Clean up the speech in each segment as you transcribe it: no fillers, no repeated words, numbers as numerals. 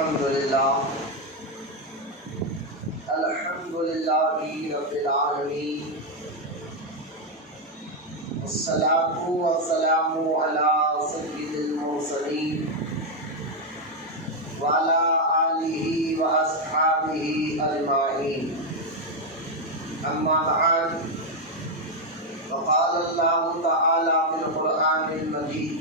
الحمد لله رب العالمين والصلاة والسلام على سيد المرسلين وعلى آله وأصحابه أجمعين أما بعد فقال الله تعالى في القرآن المجيد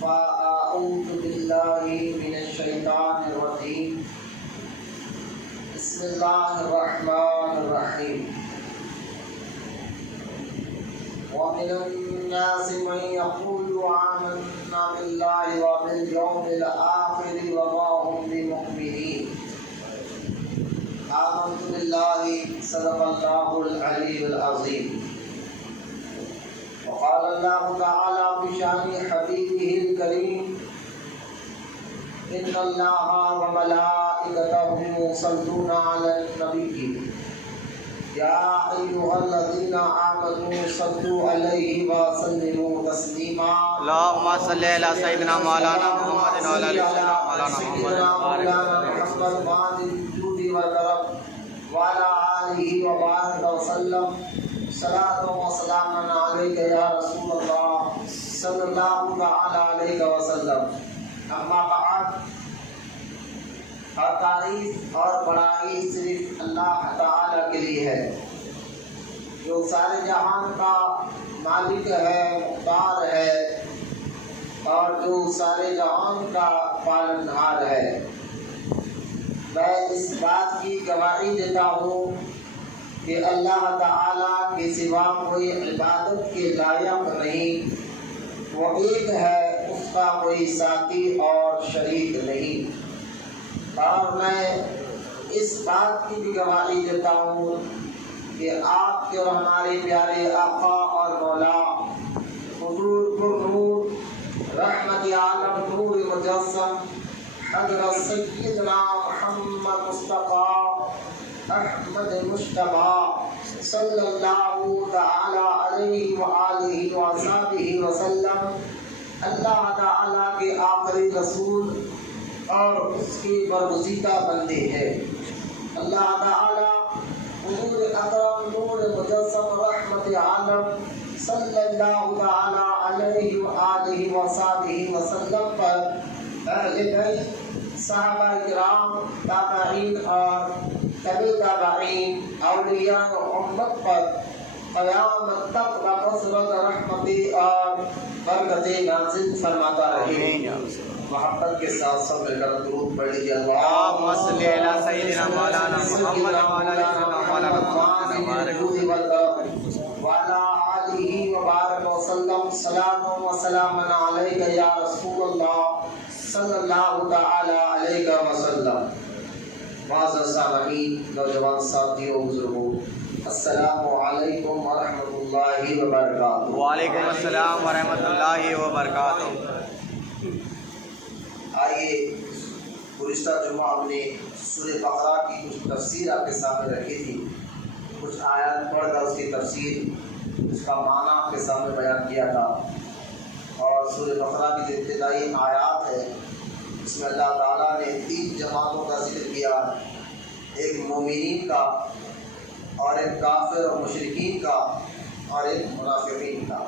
فأعوذ بالله من الشيطان الرجيم بسم الله الرحمن الرحيم ومن الناس من يقول آمنا بالله وباليوم الآخر وما هم بمؤمنين آمنت بالله صدق الله العلي العظيم وقال الله تعالى بشأن حبيبه الكريم إن الله وملائكته يصلون على النبي يا أيها الذين آمنوا صلوا عليه وسلموا تسليما اللهم صل على سيدنا مولانا محمد وعلى آل سيدنا مولانا محمد بعد الجود والكرم وعلى آله وبارك وسلم صلاة وسلام عليك يا رسول الله صلى الله تعالى عليه وسلم اما بعد اور تعریف اور بڑائی صرف اللہ تعالیٰ کے لیے ہے جو سارے جہان کا مالک ہے، مختار ہے اور جو سارے جہان کا پالنہار ہے۔ میں اس بات کی گواہی دیتا ہوں کہ اللہ تعالیٰ کے سوا کوئی عبادت کے لائق نہیں، وہ ایک ہے، اس کا کوئی ساتھی اور شریک نہیں۔ اور میں اس بات کی بھی گواہی دیتا ہوں کہ آپ کے اور ہمارے پیارے آقا اور مولا حضور پرنور رحمت عالم نور مجسم حضرت سیدنا محمد مصطفیٰ احمد مجتبی صلی اللہ تعالی علیہ وآلہ وصحبہ وسلم اللہ تعالیٰ کے آخری رسول اور اس کے برگزیدہ بندے ہیں۔ اللہ تعالیٰ حضور اکرم نور مجسم رحمت عالم صلی اللہ تعالی علیہ وآلہ وصحبہ وسلم پر اہل بیت صحابہ کرام تابعین اور تبع تابعین اولیاء امت پر قیامت تک بکثرت رحمتی اور برکتیں نازل فرماتا رہے۔ محبت کے ساتھ سب مل کر درود پڑھ لیجیے۔ اللهم صل على سيدنا مولانا محمد وعلى آل سيدنا مولانا محمد وعلى آله وبارك وسلم صلاة وسلام عليك يا رسول الله صلی اللہ تعالی علیہ وسلم۔ معزز سامعین، نوجوان ساتھیوں، بزرگوں، السلام علیکم ورحمۃ اللہ وبرکاتہ۔ وعلیکم السلام ورحمۃ اللہ وبرکاتہ۔ آئیے، گزشتہ جمعہ ہم نے سورہ بقرہ کی کچھ تفسیر آپ کے سامنے رکھی تھی، کچھ آیات پڑھ کر اس کی تفسیر، اس کا معنی آپ کے سامنے بیان کیا تھا۔ اور سورہ بقرہ کی جو ابتدائی آیات ہے اس میں اللہ تعالیٰ نے 3 جماعتوں کا ذکر کیا، ایک مومنین کا اور ایک کافر اور مشرکین کا اور ایک منافقین کا۔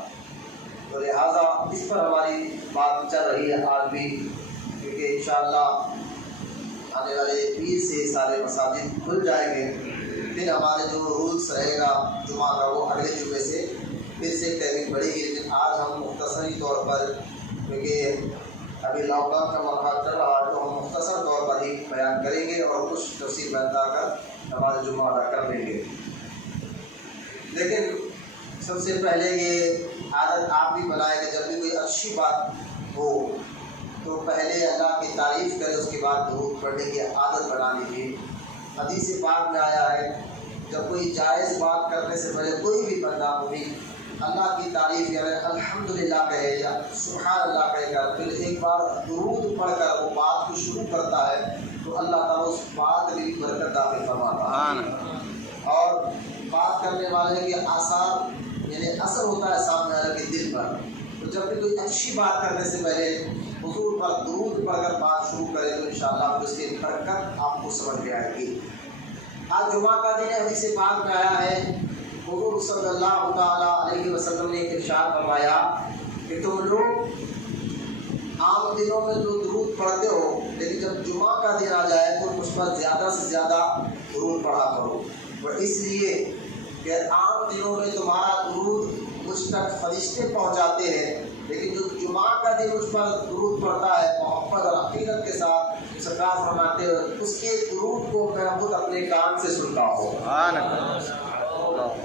تو لہٰذا اس پر ہماری بات چل رہی ہے آج بھی، کیونکہ انشاءاللہ آنے والے پیر سے سارے مساجد کھل جائیں گے، پھر ہمارے جو رولس رہے گا جمعہ کا وہ اگلے جمعے سے پھر سے ٹائمنگ بڑھے گی۔ لیکن آج ہم مختصری طور پر، کیونکہ ابھی لاک ڈاؤن کا مرحلہ چل رہا ہے، تو ہم مختصر طور پر ہی بیان کریں گے اور کچھ تفصیل بتا کر ہمارے جمعہ ادا کر لیں گے۔ لیکن سب سے پہلے یہ عادت آپ بھی بنائیں کہ جب بھی کوئی اچھی بات ہو تو پہلے اللہ کی تعریف کرے، اس کے بعد درود پڑھنے کی عادت بنا لیجیے۔ حدیث پاک میں آیا ہے جب کوئی جائز بات کرنے سے پہلے کوئی بھی بندہ مومن اللہ کی تعریف کرے، الحمدللہ کہے یا سبحان اللہ کہے گا، پھر ایک بار درود پڑھ کر وہ بات کو شروع کرتا ہے تو اللہ تعالیٰ اس بات میں بھی برکت داخل فرماتا ہے۔ اور بات کرنے والے کے آثار یعنی اثر ہوتا ہے سامنے والے کے دل پر۔ تو جب بھی کوئی اچھی بات کرنے سے پہلے حضور پر درود پڑھ کر بات شروع کریں تو انشاءاللہ اس کی برکت آپ کو سمجھ میں آئے گی۔ آج جمعہ کا دن ہے، حدیث پاک میں آیا ہے حضور صلی اللہ تعالیٰ علیہ وسلم نے ایک ارشاد فرمایا کہ تم لوگ عام دنوں میں تو درود پڑھتے ہو، لیکن جب جمعہ کا دن آ جائے تو اس پر زیادہ سے زیادہ درود پڑھا کرو، اور اس لیے کہ عام دنوں میں تمہارا درود مجھ تک فرشتے پہنچاتے ہیں، لیکن جو جمعہ کا دن اس پر درود پڑتا ہے محبت اور عقیدت کے ساتھ سرکار فرماتے ہیں اس کے درود کو میں خود اپنے کان سے سنتا ہوں۔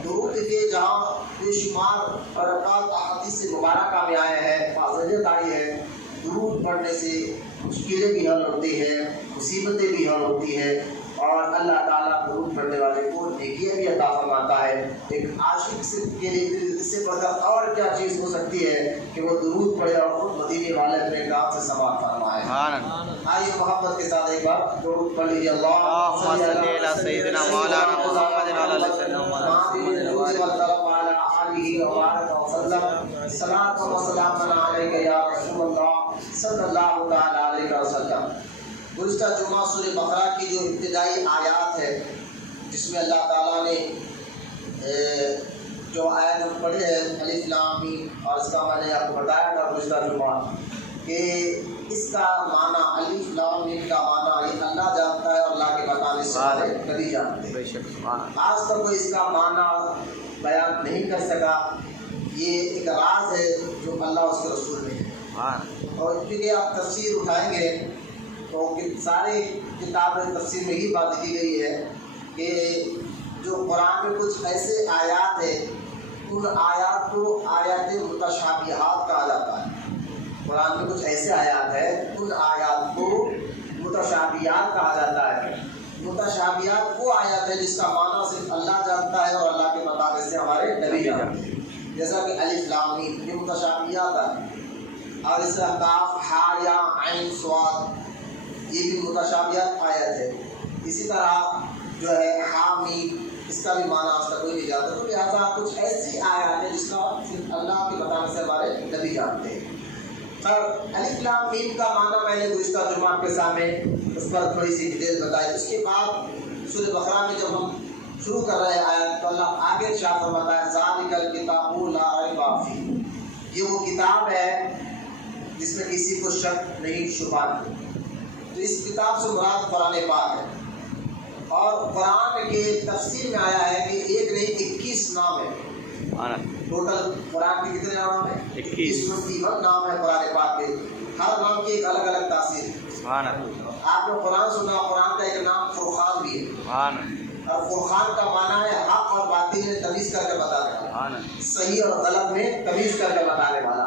درود کے جہاں بے شمار برکات احادیث مبارکہ میں آئے ہیں، فضیلت آئی ہے، درود پڑھنے سے مشکلیں بھی حل ہوتی ہیں، مصیبتیں بھی حل ہوتی ہیں، اور اللہ تعالیٰ درود پڑھنے والے کو نیکیاں بھی عطا فرماتا ہے۔ ایک عاشق سے کے لیے اس سے بڑھ کر اور کیا چیز ہو سکتی ہے کہ وہ درود پڑھے اور خود مدینے والے اپنے کام سے سماعت فرمائے۔ آئیے محبت کے ساتھ ایک بار درود پڑھ لیجیے۔ اللہم صلی علی سیدنا مولانا محمد وعلی آلہ سیدنا مولانا صلاۃ و سلام علیک یا رسول اللہ صلی اللہ تعالی علیہ وسلم۔ گزشتہ جمعہ سورہ بقرہ کی جو ابتدائی آیات ہے جس میں اللہ تعالیٰ نے جو آیت ہم پڑھے ہیں الف لام میم، اور اس کا میں نے آپ کو بتایا تھا گزشتہ جمعہ کہ اس کا معنی الف لام میم کا معنی یہ اللہ جانتا ہے اور اللہ کے بتانے سے ہمارے نبی جانتے ہیں۔ آج تک کوئی اس کا معنی بیان نہیں کر سکا، یہ ایک راز ہے جو اللہ اس کے رسول میں ہے۔ اور کیونکہ آپ تفسیر اٹھائیں گے تو سارے کتاب تفسیر میں ہی بات کی گئی ہے کہ جو قرآن میں کچھ ایسے آیات ہیں ان آیات کو آیات متشابہات کہا جاتا ہے۔ قرآن میں کچھ ایسے آیات ہیں ان آیات کو متشابہات کہا جاتا ہے۔ متشابہات وہ آیات ہے جس کا معنی صرف اللہ جانتا ہے اور اللہ کے بتانے سے ہمارے نبی جانتے ہیں، جیسا کہ الف لام میم یہ متشابہات ہے، اور اس طرح کاف ہا یا عین صاد یہ بھی متشابہات آیت ہے۔ اسی طرح جو ہے حامیم اس کا بھی معنی آج تک کوئی نہیں جانتا، تو لہٰذا کچھ ایسی آیات ہے جس کا صرف اللہ کے بتانے سے ہمارے نبی جانتے ہیں۔ الف لام میم کا معنی میں نے گزشتہ جمعہ کے سامنے اس پر تھوڑی سی ڈیٹیل بتائی۔ اس کے بعد سورہ بقرہ میں جب ہم شروع کر رہے ہیں آیت تو اللہ آگے ارشاد فرماتا ہے ذالک الکتاب لا ریب فیہ، یہ وہ کتاب ہے جس میں کسی کو شک نہیں شبہ نہیں۔ تو اس کتاب سے مراد قرآن پاک ہے، اور قرآن کے تفسیر میں آیا ہے کہ ایک نہیں 21 نام ہے۔ ٹوٹل قرآن کے کتنے نام ہیں؟ 21 نام ہے قرآن پاک کے، ہر نام کی ایک الگ الگ تاثیر ہے۔ آپ نے قرآن سنا، قرآن کا ایک نام فرقان بھی ہے، اور فرقان کا معنی ہے حق اور باطل میں تمیز کر کے بتانے والا، صحیح اور غلط میں تمیز کر کے بتانے والا۔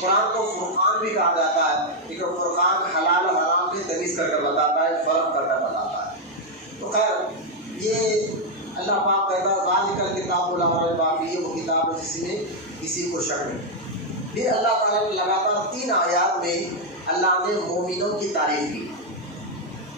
قرآن کو فرقان بھی کہا جاتا ہے کیونکہ فرقان حلال اور حرام میں تمیز کر کے بتاتا ہے، فرق کر کے بتاتا ہے۔ تو خیر یہ اللہ پاک کہتا ہے ذالک الکتاب لا ریب فیہ، یہ وہ کتاب ہے جس میں کسی کو شک نہیں۔ پھر اللہ تعالیٰ نے لگاتار 3 آیات میں اللہ نے مومنوں کی تعریف کی،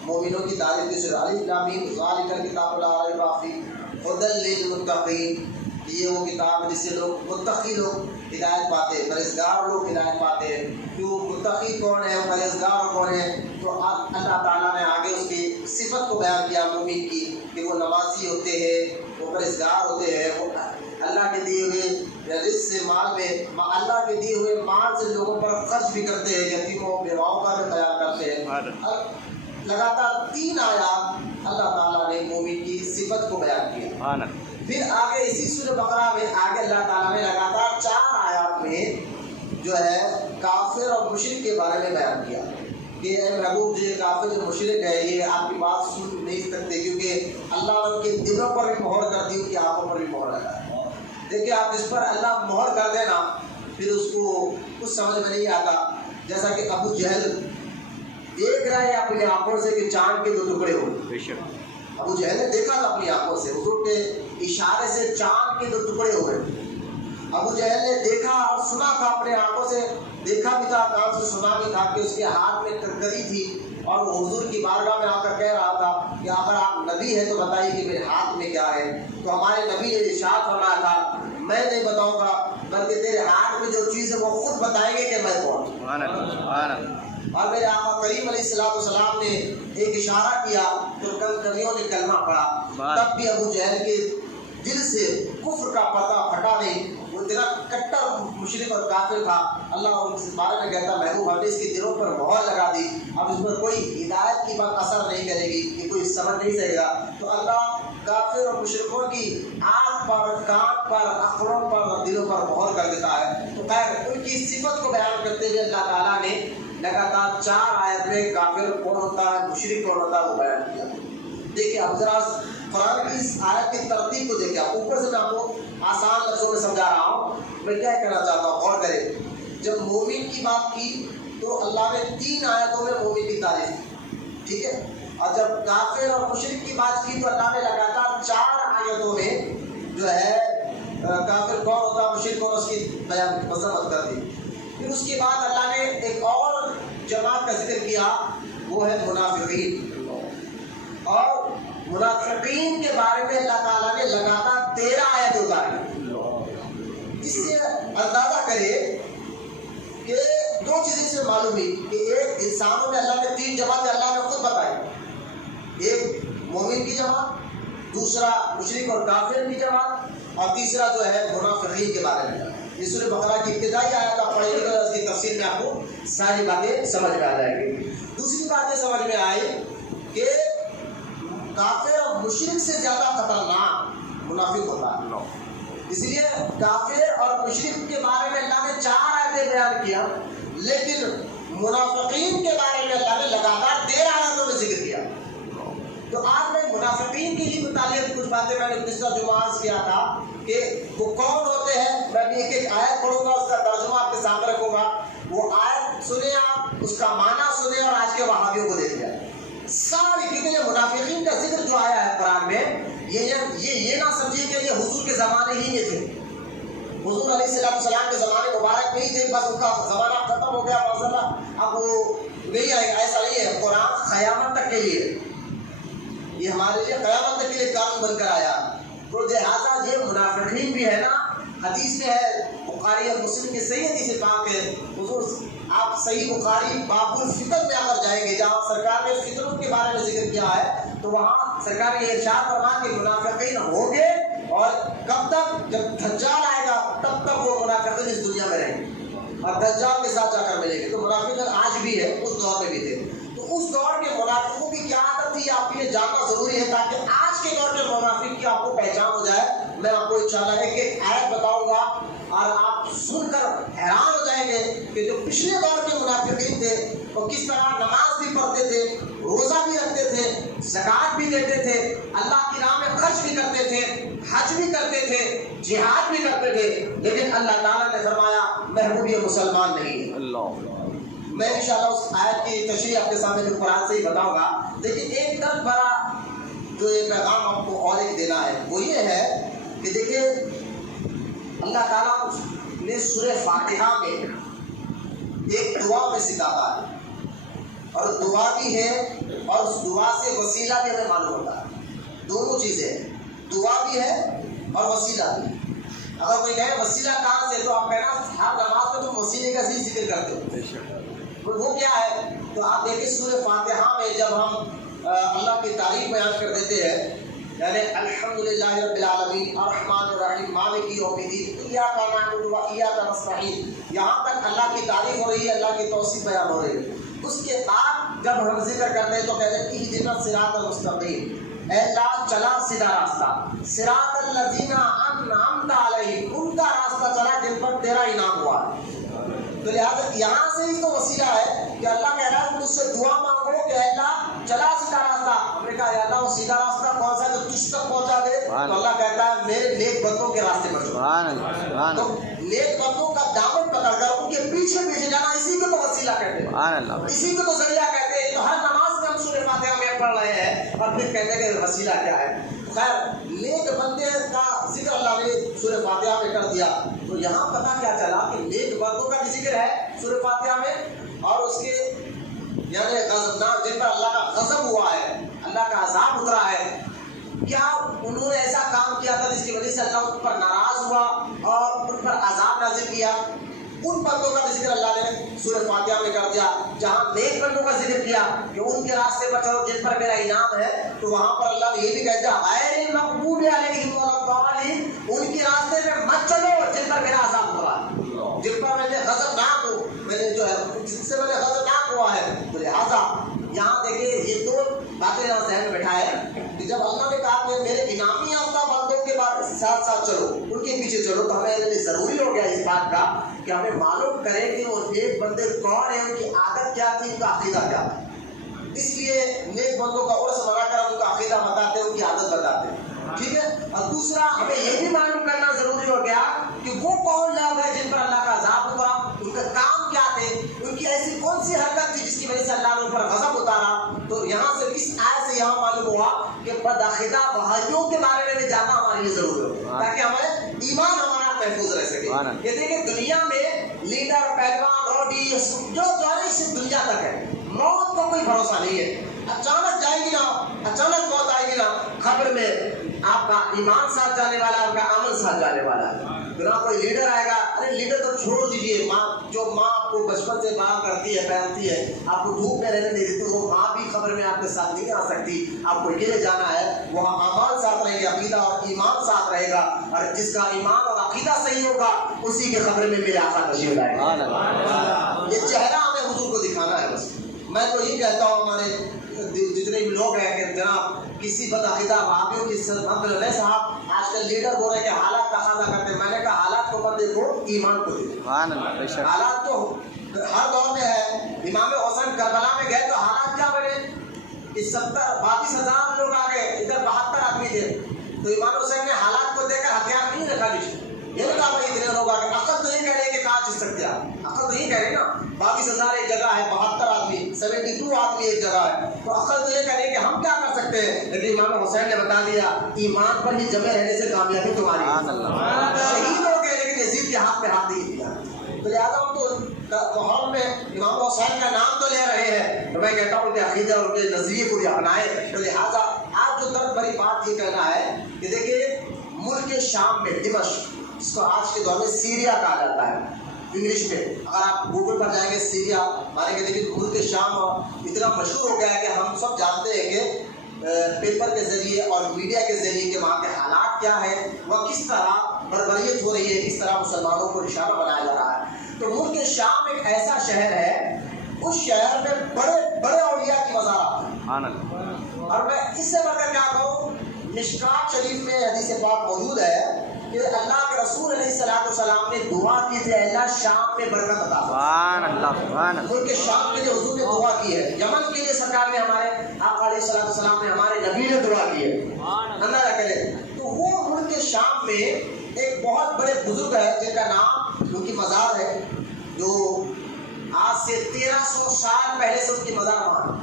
مومنوں کی تعریف کی سورہ الف لام میم ذالک الکتاب لا ریب فیہ ھدی للمتقین، یہ وہ کتاب ہے جس سے لوگ متقی لوگ ہدایت پاتے ہیں، پرہیزگار لوگ ہدایت پاتے ہیں۔ کیوں متقی کون ہے، پرہیزگار کون ہے؟ تو اللہ تعالیٰ نے آگے اس کی صفت کو بیان کیا مومن کی کہ وہ نمازی ہوتے ہیں، وہ پرہیزگار ہوتے ہیں، وہ اللہ کے دیے ہوئے رزق سے مال میں اللہ کے دیے ہوئے مال سے لوگوں پر خرچ بھی کرتے ہیں، یتیموں بیواؤں کا بھی خیال کرتے ہیں۔ لگاتار 3 آیات اللہ تعالیٰ نے مومن کی صفت کو بیان کیا۔ پھر آگے اسی سورہ بقرہ میں آگے اللہ تعالیٰ نے لگاتار 4 آیات میں جو ہے کافر اور مشرک کے بارے میں بیان کیا کہ اے محبوب جو کافر جو مشرک ہے یہ آپ کی بات سن نہیں سکتے، کیونکہ اللہ نے ان کے دلوں پر بھی مہر کر دی، ان کی آنکھوں پر بھی مہر لگا ہے۔ دیکھیے آپ جس پر اللہ مہر کر دینا پھر اس کو کچھ سمجھ میں نہیں آتا، جیسا کہ ابو جہل دیکھ رہا ہے اپنی آنکھوں سے کہ چاند کے 2 ٹکڑے ہوئے۔ ابو جہل نے دیکھا تھا اپنی آنکھوں سے، حضور کے اشارے سے چاند کے 2 ٹکڑے ہوئے۔ ابو جہل نے دیکھا اور سنا تھا، اپنے آنکھوں سے دیکھا بھی تھا، کان سے سنا بھی تھا کہ اس کے ہاتھ میں کنکری تھی، اور وہ حضور کی بارگاہ میں آ کر کہہ رہا تھا کہ اگر آپ نبی ہیں تو بتائیے کہ میرے ہاتھ میں کیا ہے۔ تو ہمارے نبی نے ارشاد فرمایا تھا میں نہیں بتاؤں گا بلکہ تیرے ہاتھ میں جو چیز ہے وہ خود بتائیں گے کہ میں کون ہوں۔ اور میرے آقا کریم علیہ السلام نے ایک اشارہ کیا تو کنکریوں نے کلمہ پڑھا، تب بھی ابو جہل کے دل سے کفر کا پردہ پھٹا نہیں، وہ اتنا کٹر مشرک اور کافر تھا۔ اللہ اس بارے میں کہتا محبوب ہم نے اس کے دلوں پر مہر لگا دی، اب اس پر کوئی ہدایت کی بات اثر نہیں کرے گی، یہ کوئی سمجھ نہیں سکے گا۔ تو اللہ کافر اور مشرکوں کی آنکھ پر، کان پر، اخروں پر، دلوں پر مہر کر دیتا ہے۔ تو خیر ان کی صفت کو بیان کرتے ہوئے اللہ تعالیٰ نے لگاتار 4 آیت میں کافر کون ہوتا ہے، مشرک کون ہوتا ہے وہ بیان کیا۔ دیکھیے اب ذرا قرآن کی اس آیت کی ترتیب کو دیکھیں، اوپر سے میں آپ کو آسان لفظوں میں سمجھا رہا ہوں، میں کیا کہنا چاہتا ہوں غور کریں۔ جب مومن کی بات کی تو اللہ نے 3 آیتوں میں مومن کی تعریف کی، ٹھیک ہے، اور جب کافر اور مشرک کی بات کی تو اللہ نے لگاتار 4 آیتوں میں جو ہے کافر کون ہوتا ہے، مشرک کون، اس کی بیان مذمت کر دی۔ پھر اس کے بعد اللہ نے ایک اور جماعت کا ذکر کیا، وہ ہے منافقین، اور منافقین کے بارے میں اللہ تعالیٰ نے لگاتار 13 آیت اتاری۔ اس سے اندازہ کرے کہ 2 چیزیں سے معلوم ہوئی کہ ایک انسانوں میں اللہ نے 3 جماعتیں اللہ نے خود بتائی، ایک مومن کی جماعت، دوسرا مشرک اور کافر کی جماعت، اور تیسرا جو ہے منافقین کے بارے میں۔ یہ سورہ بقرہ کی ابتدائی آیت آپ پڑھیں گے تو اس کی تفسیر میں آپ کو ساری باتیں سمجھ میں آ جائیں گی۔ دوسری بات یہ سمجھ میں آئی کہ کافر اور مشرک سے زیادہ خطرناک منافق ہوتا ہے، اس لیے کافر اور مشرک کے بارے میں اللہ نے 4 آیتیں بیان کیا، لیکن منافقین کے بارے میں اللہ نے لگاتار 13 آیتوں میں ذکر کیا۔ تو آج میں منافقین کی ہی متعلق کچھ باتیں میں نے پچھلا جمعہ عرض کیا تھا کہ وہ کون ہوتے ہیں۔ میں بھی ایک آیت پڑھوں گا، اس کا ترجمہ آپ کے سامنے رکھوں گا، وہ آیت سنیں آپ، اس کا معنی سنیں اور آج کے وہابیوں کو دیکھ جائیں ساری، کیونکہ یہ منافقین کا ذکر جو آیا ہے قرآن میں، یہ نہ سمجھیے کہ یہ حضور کے زمانے ہی میں تھے، حضور علیہ السلام کے زمانے مبارک میں ہی تھے، بس ان کا زمانہ ختم ہو گیا ماشاءاللہ، اب وہ نہیں آئے گا، ایسا نہیں ہے۔ قرآن قیامت تک کے لیے، یہ ہمارے لیے قیامت تک کے لیے قانون بن کر آیا، تو لہٰذا یہ منافقین بھی ہے نا، حدیث میں ہے بخاری اور مسلم کی صحیح حدیث پاک ہے، حضور آپ صحیح بخاری باب الفتن میں اگر جائیں گے جہاں سرکار نے فتنوں کے بارے میں ذکر کیا ہے، تو وہاں سرکار نے ارشاد فرمایا کہ منافقین ہوں گے، اور کب تک، جب دجال آئے گا تب تک وہ منافقین اس دنیا میں رہیں گے اور دجال کے ساتھ جا کر ملیں گے۔ تو منافقین آج بھی ہے، اس دور میں بھی تھے۔ تو اس دور کے منافقوں کی کیا عادت تھی آپ کے لیے جاننا ضروری ہے، تاکہ آج کے دور کے منافق کی آپ کو پہچان ہو جائے۔ میں آپ کو انشاءاللہ ایک آیت بتاؤں گا اور آپ سن کر حیران ہو جائیں گے کہ جو پچھلے دور کے منافقین تھے وہ کس طرح نماز بھی پڑھتے تھے، روزہ بھی رکھتے تھے، زکوٰۃ بھی دیتے تھے، اللہ کی راہ میں خرچ بھی کرتے تھے، حج بھی کرتے تھے، جہاد بھی کرتے تھے، لیکن اللہ تعالیٰ نے فرمایا محبوب یہ مسلمان نہیں ہے۔ میں انشاءاللہ اس آیت کی تشریح آپ کے سامنے جو قرآن سے ہی بتاؤں گا، لیکن ایک درد بھرا جو یہ پیغام آپ کو اور ایک دینا ہے وہ یہ ہے کہ دیکھیے اللہ تعالیٰ نے سورہ فاتحہ میں ایک دعا میں سکھاتا ہے، اور دعا بھی ہے اور اس دعا سے وسیلہ بھی ہمیں معلوم ہوتا ہے، دونوں چیزیں ہیں، دعا بھی ہے اور وسیلہ بھی۔ اگر کوئی کہے وسیلہ کہاں سے، تو آپ کہنا ہر نماز میں تم وسیلے کا ہی ذکر کرتے ہو، وہ کیا ہے؟ تو آپ دیکھیں سورہ فاتحہ میں جب ہم اللہ کی تعریف بیان کر دیتے ہیں، یعنی الحمدللہ رب العالمین الرحمن الرحیم مالک یوم الدین ایاک نعبد و ایاک نستعین، یہاں تک اللہ کی تعریف ہو رہی ہے، اللہ کی توصیف بیان ہو رہی ہے۔ اس کے بعد جب ہم ذکر کرتے ہیں تو کہتے ہیں اہدنا الصراط المستقیم، اے اللہ چلا سیدھا راستہ، صراط الذین انعمت علیہم، ان کا راستہ چلا جن پر تیرا انعام ہوا ہے۔ تو لہٰذا یہاں سے ہی تو وسیلہ ہے کہ اللہ کہہ رہا ہے مجھ سے دعا مانگو کہ اے اللہ چلا سیدھا راستہ۔ ہم نے کہا اے اللہ وہ سیدھا راستہ کون سا ہے جو تجھ تک پہنچا دے؟ تو اللہ کہتا ہے میرے نیک بندوں کے راستے پر چلو۔ تو نیک بندوں کا دامن پکڑ کر ان کے پیچھے پیچھے جانا، اسی کو تو وسیلہ کہتے ہیں، اسی کو تو ذریعہ کہتے ہیں۔ تو ہر نماز میں ہم سورہ فاتحہ میں پڑھ رہے ہیں اور پھر کہتے ہیں کہ وسیلہ کیا ہے۔ خیر نیک بندے کا ذکر اللہ نے سورہ فاتحہ میں کر دیا، تو یہاں پتہ کیا چلا کہ نیک بندوں کا بھی ذکر ہے سورہ فاتحہ میں، اور اس کے یعنی غضبناک جن پر اللہ کا غضب ہوا ہے، اللہ کا عذاب اترا ہے، کیا انہوں نے ایسا کام کیا تھا جس کی وجہ سے اللہ ان پر ناراض ہوا اور ان پر عذاب نازل کیا، ان بندوں کا ذکر اللہ نے سورہ فاتحہ میں کر دیا. جہاں نیک بندوں کا ذکر کیا کہ ان کے راستے پر چلو جن پر میرا انعام ہے, تو وہاں پر اللہ نے یہ بھی کہہ دیا غیر المغضوب علیہم ولا الضالین, ان کے راستے میں مت چلو جن پر میرا عذاب ہوا ہے, جن پر میں نے غضبناک ہوں, میں نے جو ہے جن سے میں نے غضبناک ہوا ہے. تو لہٰذا یہاں دیکھیے یہ دو باتیں یہاں ذہن میں بٹھائے کہ جب اللہ نے کہا کہ میرے انعامی یافتہ بندوں کے بعد ساتھ ساتھ چلو, ان کے پیچھے چلو, تو ہمیں لیے ضروری ہو گیا اس بات کا کہ ہمیں معلوم کریں کہ وہ نیک بندے کون ہیں, ان کی عادت کیا تھی, ان کا عقیدہ کیا تھا. اس لیے نیک بندوں کا عرص بنا کر ان کا عقیدہ بتاتے ہیں, ان کی عادت بتاتے ہیں. ٹھیک ہے. اور دوسرا ہمیں یہ بھی معلوم کرنا ضروری ہو گیا کہ وہ کون لوگ ہیں جن پر اللہ کا عذاب اترا, ان کا کام کیا تھے, ان کی ایسی کون سی حرکت تھی جس کی وجہ سے اللہ نے ان پر غضب اتارا. تو یہاں سے اس آیت سے یہاں معلوم ہوا کہ بدعقیدہ وہابیوں کے بارے میں بھی جاننا ہمارے لیے ضروری ہو تاکہ ہمیں ایمان ہمارا محفوظ رہ سکے. یہ دیکھیں دنیا میں لیڈر, پہلوان, روڈی جو ہے صرف دنیا تک ہے, موت کا کوئی بھروسہ نہیں ہے. اچانک جائے گی نا, اچانک موت آئے گی نا, خبر میں آپ کا ایمان ساتھ جانے والا ہے, آپ کا عمل ساتھ جانے والا ہے. بنا کوئی لیڈر آئے گا, ارے لیڈر تو چھوڑ دیجیے, ماں جو ماں آپ کو بچپن سے باہر کرتی ہے, پہنتی ہے, آپ کو دھوپ میں رہنے نہیں دیتی, وہ ماں بھی خبر میں آپ کے ساتھ نہیں آ سکتی. آپ کو اکیلے جانا ہے, وہ اعمال ساتھ رہیں گے, عقیدہ اور ایمان ساتھ رہے گا, اور جس کا ایمان اور عقیدہ صحیح ہوگا اسی کے خبر میں میرے آقا تشریف لائے گا. یہ چہرہ ہمیں حضور کو دکھانا ہے. بس میں تو یہ کہتا ہوں ہمارے جتنے بھی لوگ ہیں کہ جناب کسی بدعقیدہ وہابیوں کی نہیں صاحب آج کل لیڈر بول رہے ہیں کہ حالات تقاضا کرتے ہیں. میں نے کہا حالات کو مت دیکھو, ایمان کو دیکھو. حالات تو ہر دور میں ہے. امام حسین کربلا میں گئے تو حالات کیا بنے کہ 22,000 لوگ آ گئے, ادھر 72 آدمی تھے. تو امام حسین نے حالات کو دیکھ کر ہتھیار نہیں رکھا نیچے, یہ نہیں کہا بھائی اتنے لوگ آ گئے. عقل تو یہ کہہ رہے ہیں کہ کہاں جیت سکتے آپ, عقل تو یہ کہہ رہے ہیں نا 22,000 ایک جگہ ہے, 72 آدمی 72 آدمی ایک جگہ ہے, تو عقل تو یہ کہہ رہے ہیں کہ ہم کیا کر سکتے ہیں. لیکن امام حسین نے بتا دیا ایمان پر ہی جمے رہنے سے کامیابی تمہاری. شہید ہو گئے لیکن یزید کے ہاتھ پہ ہاتھ نہیں دیا. تو لہٰذا ہم تو ماحول میں امام حسین کا نام تو لے رہے ہیں, تو میں کہتا ہوں کہ عقیدہ اور ان کے نظریے کو بھی اپنائیں. تو لہٰذا آج جو درد بڑی بات یہ کہنا ہے کہ دیکھیے ملک شام میں دمشق, جس کو آج کے دور میں سیریا کہا جاتا ہے انگلش میں, اگر آپ گوگل پر جائیں گے سیریا ماریں گے, لیکن ملک شام اتنا مشہور ہو گیا ہے کہ ہم سب جانتے ہیں کہ پیپر کے ذریعے اور میڈیا کے ذریعے کہ وہاں کے حالات کیا ہے, وہ کس طرح بربریت ہو رہی ہے, کس طرح مسلمانوں کو نشانہ بنایا جا رہا ہے. تو ملک شام ایک ایسا شہر ہے, اس شہر میں بڑے بڑے اولیاء کی مزارات ہیں. اور میں اس سے بڑھ کر کیا کہوں, مشکات شریف میں حدیث پاک موجود ہے کہ اللہ کے رسول علیہ السلام نے دعا کی تھی, اللہ شام میں برکت عطا فرما. ملک شام کے لیے حضور نے دعا کی ہے, یمن کے لیے سرکار نے ہمارے آقا علیہ السلام نے, ہمارے نبی نے دعا کی ہے. اللہ کرے. تو وہ ملک شام میں ایک بہت بڑے بزرگ ہے جن کا نام, ان کی مزار ہے, جو آج سے 1300 سال پہلے سے ان کی مزار وہاں,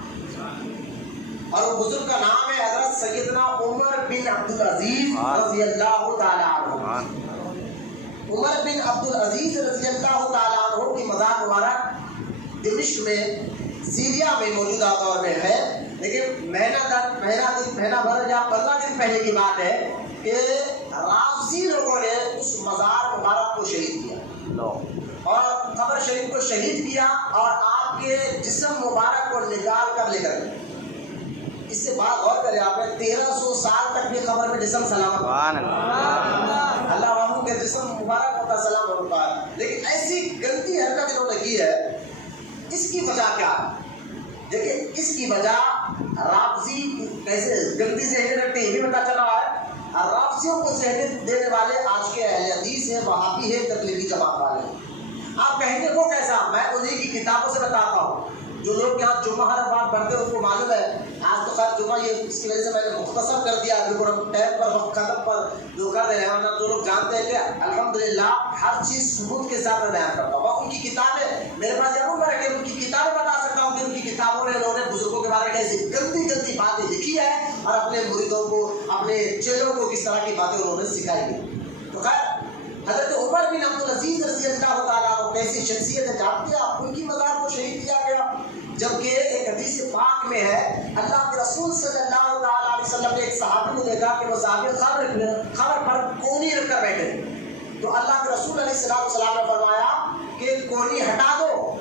اور وہ بزرگ کا نام ہے حضرت سیدنا عمر بن عبدالعزیز رضی اللہ تعالیٰ عنہ. عمر بن عبدالعزیز رضی اللہ تعالیٰ عنہ کی مزار مبارک دمشق میں سیریا میں موجودہ دور میں ہے. لیکن مہینہ بھر یا 15 دن پہلے کی بات ہے کہ رافضی لوگوں نے اس مزار مبارک کو شہید کیا اور قبر شریف کو شہید کیا, اور آپ کے جسم مبارک کو نکال کر لے کر گئے. اس سے بات غور کریں آپ نے, 1300 سال تک بھی قبر میں جسم سلامت, اللہ والوں کے جسم مبارک ہوتا سلام ہوتا ہے. لیکن ایسی گندی حرکت انہوں نے کی ہے, اس کی وجہ کیا ہے؟ دیکھیں اس کی وجہ رافضی کیسے گندی ذہنیت رکھتے ہیں یہ بھی پتا چل رہا ہے. رافضیوں کو ذہنیت دینے والے آج کے اہل حدیث ہیں, وہابی ہیں, تبلیغی جماعت والے ہیں. آپ کہیں گے وہ کیسا, میں انہیں کی کتابوں سے بتاتا ہوں. جو لوگ یہاں جمعہ ہر بار پڑھتے ہیں ان کو معلوم ہے. آج تو خیر جمعہ یہ اس کی وجہ سے میں نے مختصر کر دیا, بالکل ہم ٹائم پر وقت ختم پر جو کر رہے ہیں, جو لوگ جانتے ہیں کہ الحمدللہ ہر چیز ثبوت کے ساتھ میں بیان کرتا ہوں. اور ان کی کتابیں میرے پاس ضرور ہے کہ ان کی کتابیں بتا سکتا ہوں کہ ان کی کتابوں میں انہوں نے بزرگوں کے بارے میں ایسی گندی گندی باتیں لکھی ہے, اور اپنے مریدوں کو, اپنے چیلوں کو کس طرح کی باتیں انہوں نے سکھائی ہیں. تو خیر حضرت عمر بن عبدالعزیز رضی اللہ تعالیٰ عنہ کیسی شخصیت ہے جانتے ہیں آپ, ان کی مزار کو شہید کیا گیا. جبکہ ایک حدیث پاک میں ہے, اللہ کے رسول صلی اللہ تعالیٰ علیہ وسلم نے ایک صحابی کو دیکھا کہ وہ صحابی خبر پر کونی رکھ کر بیٹھے. تو اللہ کے رسول علیہ السلام نے فرمایا کہ کونی ہٹا دو,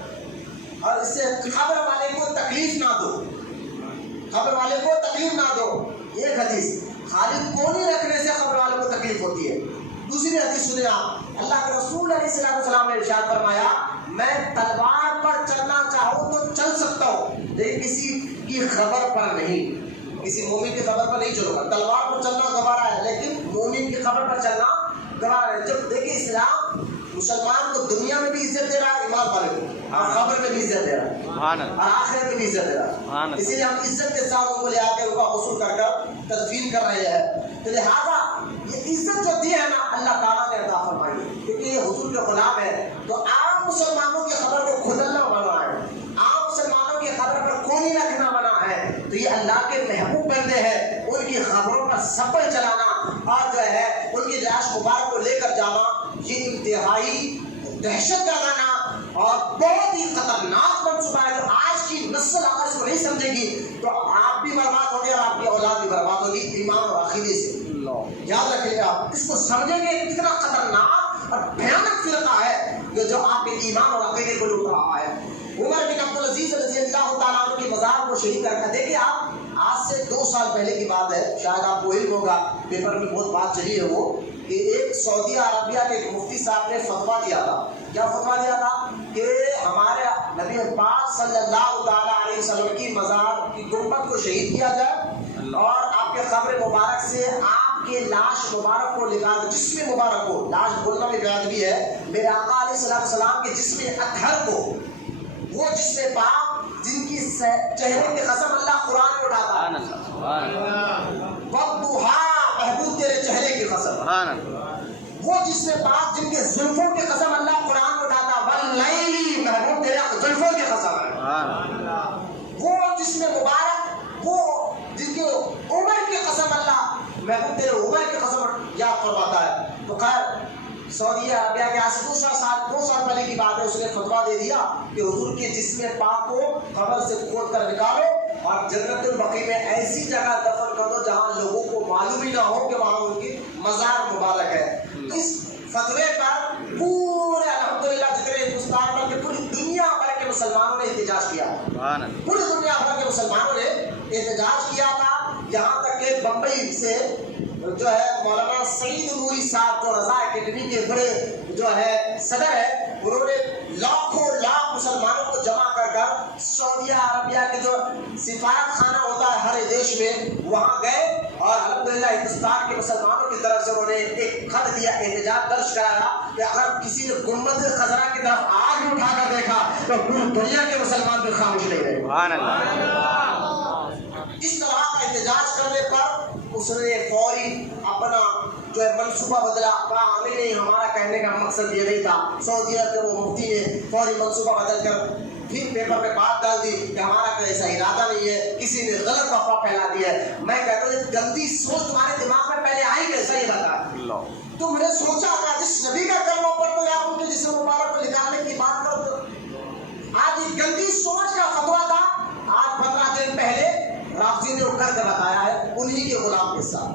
اور اس سے قبر والے کو تکلیف نہ دو، قبر والے کو تکلیف نہ دو۔ ایک حدیث، خالی کونی رکھنے سے قبر والے کو تکلیف ہوتی ہے۔ دوسری حدیث سنیں آپ، اللہ کے رسول علیہ السلام نے ارشاد فرمایا میں تلوار پر چلنا چاہوں تو چل سکتا ہوں لیکن کسی کی خبر پر نہیں، کسی مومن کی خبر پر نہیں چلوں گا۔ تلوار پر چلنا گوارا ہے لیکن مومن کی خبر پر چلنا گوارا ہے۔ جب دیکھیں اسلام مسلمان کو دنیا میں بھی عزت دے رہا ہے، ایمان والے کو، اور خبر میں بھی عزت دے رہا ہے، اور آخرت میں بھی عزت دے رہا ہے۔ اسی لیے ہم عزت کے ساتھ ان کو لے آ کے ان کا غسل کر کر تدفین کر رہے ہیں۔ تو لہٰذا یہ عزت جو دی ہے نا اللہ تعالیٰ نے عطا فرمائی ہے، کیونکہ یہ حضور کے غلام ہے۔ تو عام مسلمانوں کی خبر کو کھدلنا منع ہے، عام مسلمانوں کی خبر پر کونی رکھنا منع ہے۔ تو یہ اللہ کے محبوب بندے ہیں، ان کی خبروں پر سفر چلانا اور جو ہے ان کی لاش مبارک کو لے کر جانا یہ انتہائی دہشت گردانہ اور بہت ہی خطرناک منصوبہ ہے۔ جو آج کی نسل اگر اس کو نہیں سمجھے گی تو آپ بھی برباد ہوں گے اور آپ کی اولاد بھی برباد ہوگی ایمان اور عقیدے سے۔ یاد رکھیے آپ اس کو سمجھیں گے کتنا خطرناک اور بھیانک فرقہ ہے جو آپ کے ایمان اور عقیدے کو لوٹ رہا ہے۔ عمر بن عبدالعزیز رضی اللہ تعالیٰ عنہ کی مزار کو شہید کر کے دیکھیں آپ، آج سے 2 سال پہلے کی بات ہے، شاید آپ کو علم ہوگا، پیپر میں بہت بات چلی ہے وہ، کہ ایک سعودی عربیہ کے ایک مفتی صاحب نے فتویٰ دیا تھا۔ کیا فتویٰ دیا تھا؟ کہ ہمارے نبی پاک صلی اللہ تعالیٰ علیہ وسلم کی مزار کی گنبد کو شہید کیا جائے اور آپ کے قبر مبارک سے آپ کے لاش مبارک کو نکال، جسم مبارک کو، لاش بولنا بھی بیان بھی ہے، میرے آقا علیہ السلام کے جسم اطہر کو، وہ جسم پاک جن کی چہرے کی قسم اللہ قرآن میں اٹھاتا ہے، وَالضُّحَىٰ محبوب تیرے چہرے کی قسم، وہ جسم پاک جن کے زلفوں کی قسم اللہ قرآن میں اٹھاتا ہے، وَاللَّيْلِ محبوب تیرے زلفوں کی قسم ہے، وہ جسم مبارک، وہ جن کے عمر کی قسم اللہ محبوب تیرے عمر کی قسم یاد فرماتا ہے۔ تو خیر سعودی عربیہ کے آج سے 2 سال پہلے کی بات ہے، اس نے فتویٰ دے دیا کہ حضور کے جسم پاک کو قبر سے کھود کر نکالو اور جنت البقیع میں ایسی جگہ دفن کر دو جہاں لوگوں کو معلوم ہی نہ ہو کہ وہاں ان کی مزار مبارک ہے۔ اس فتوے پر پورے الحمدللہ جتنے ہندوستان بھر کے پوری دنیا بھر کے مسلمانوں نے احتجاج کیا، پوری دنیا بھر کے مسلمانوں نے احتجاج کیا تھا، یہاں تک کہ بمبئی سے جو ہے مولانا سعید نوری صاحب جو رضا اکیڈمی کے بڑے جو ہے صدر ہے، انہوں نے لاکھوں لاکھ مسلمانوں کو جمع کر کر سعودی عربیہ کے جو سفارت خانہ ہوتا ہے ہر دیش میں وہاں گئے اور الحمدللہ ہندوستان کے مسلمانوں کی طرف سے انہوں نے ایک خط دیا، احتجاج درج کرایا کہ اگر کسی نے گنبد خضرا کی طرف آگ اٹھا کر دیکھا تو پوری دنیا کے مسلمان بھی خاموش نہیں رہے۔ سبحان اللہ۔ اس طرح کا احتجاج کرنے پر اس نے فوری اپنا جو ہے منصوبہ بدلا، کہا ہمیں نہیں، ہمارا کہنے کا مقصد یہ نہیں تھا۔ سعودی عرب کے وہ مفتی نے فوری منصوبہ بدل کر پھر پیپر میں بات ڈال دی کہ ہمارا کوئی ایسا ارادہ نہیں ہے، کسی نے غلط افواہ پھیلا دی ہے۔ میں کہتا ہوں یہ گندی سوچ تمہارے دماغ میں پہلے آئی کیسا یہ بتا؟ تم نے سوچا تھا جس نبی کا کلمہ پڑھتے ہو آپ ان کے جسم مبارک کو نکالنے کی بات کرتے ہو؟ آج یہ گندی سوچ کا فتویٰ تھا، آج 15 دن پہلے رافضی نے اٹھ کر کے بتایا ہے انہی کے غلام کے ساتھ،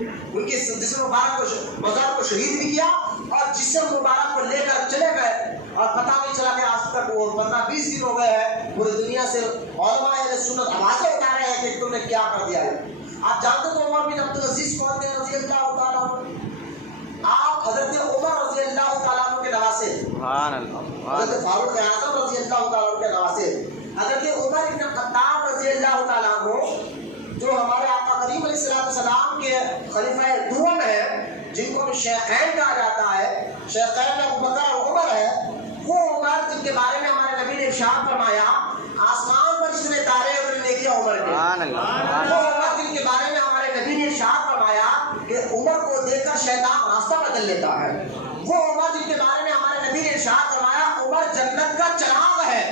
ان کے جسم مبارک کو مزار کو شہید بھی کیا اور جسم مبارک کو لے کر چلے گئے اور پتہ نہیں چلا کہ آج تک وہ 15-20 دن ہو گئے ہیں پوری دنیا سے علماء اہل سنت آوازیں اٹھا رہے ہیں کہ تم نے کیا کر دیا ہے۔ آپ جانتے تو عمر بن عبدالعزیز کون تھے رضی اللہ تعالیٰ عنہ؟ آپ حضرت عمر رضی اللہ تعالیٰ عنہ کے نواسے، حضرت فاروق اعظم رضی اللہ تعالیٰ عنہ کے نواسے، حضرت عمر بن خطاب رضی اللہ تعالیٰ عنہ جو ہمارے آقا کریم علیہ السلام کے خلیفہ دوم ہیں، جن کو شیخین کہا جاتا ہے، شیخین میں ابو بکر اور عمر ہے، وہ عمر جن کے بارے میں ہمارے نبی نے ارشاد فرمایا آسمان پر جس نے تارے انہوں نے دیکھے عمر کے، وہ عمر جن کے بارے میں ہمارے نبی نے ارشاد فرمایا کہ عمر کو دیکھ کر شیطان راستہ بدل لیتا ہے، وہ عمر جن کے بارے میں ہمارے نبی نے ارشاد فرمایا عمر جنت کا چراغ ہے،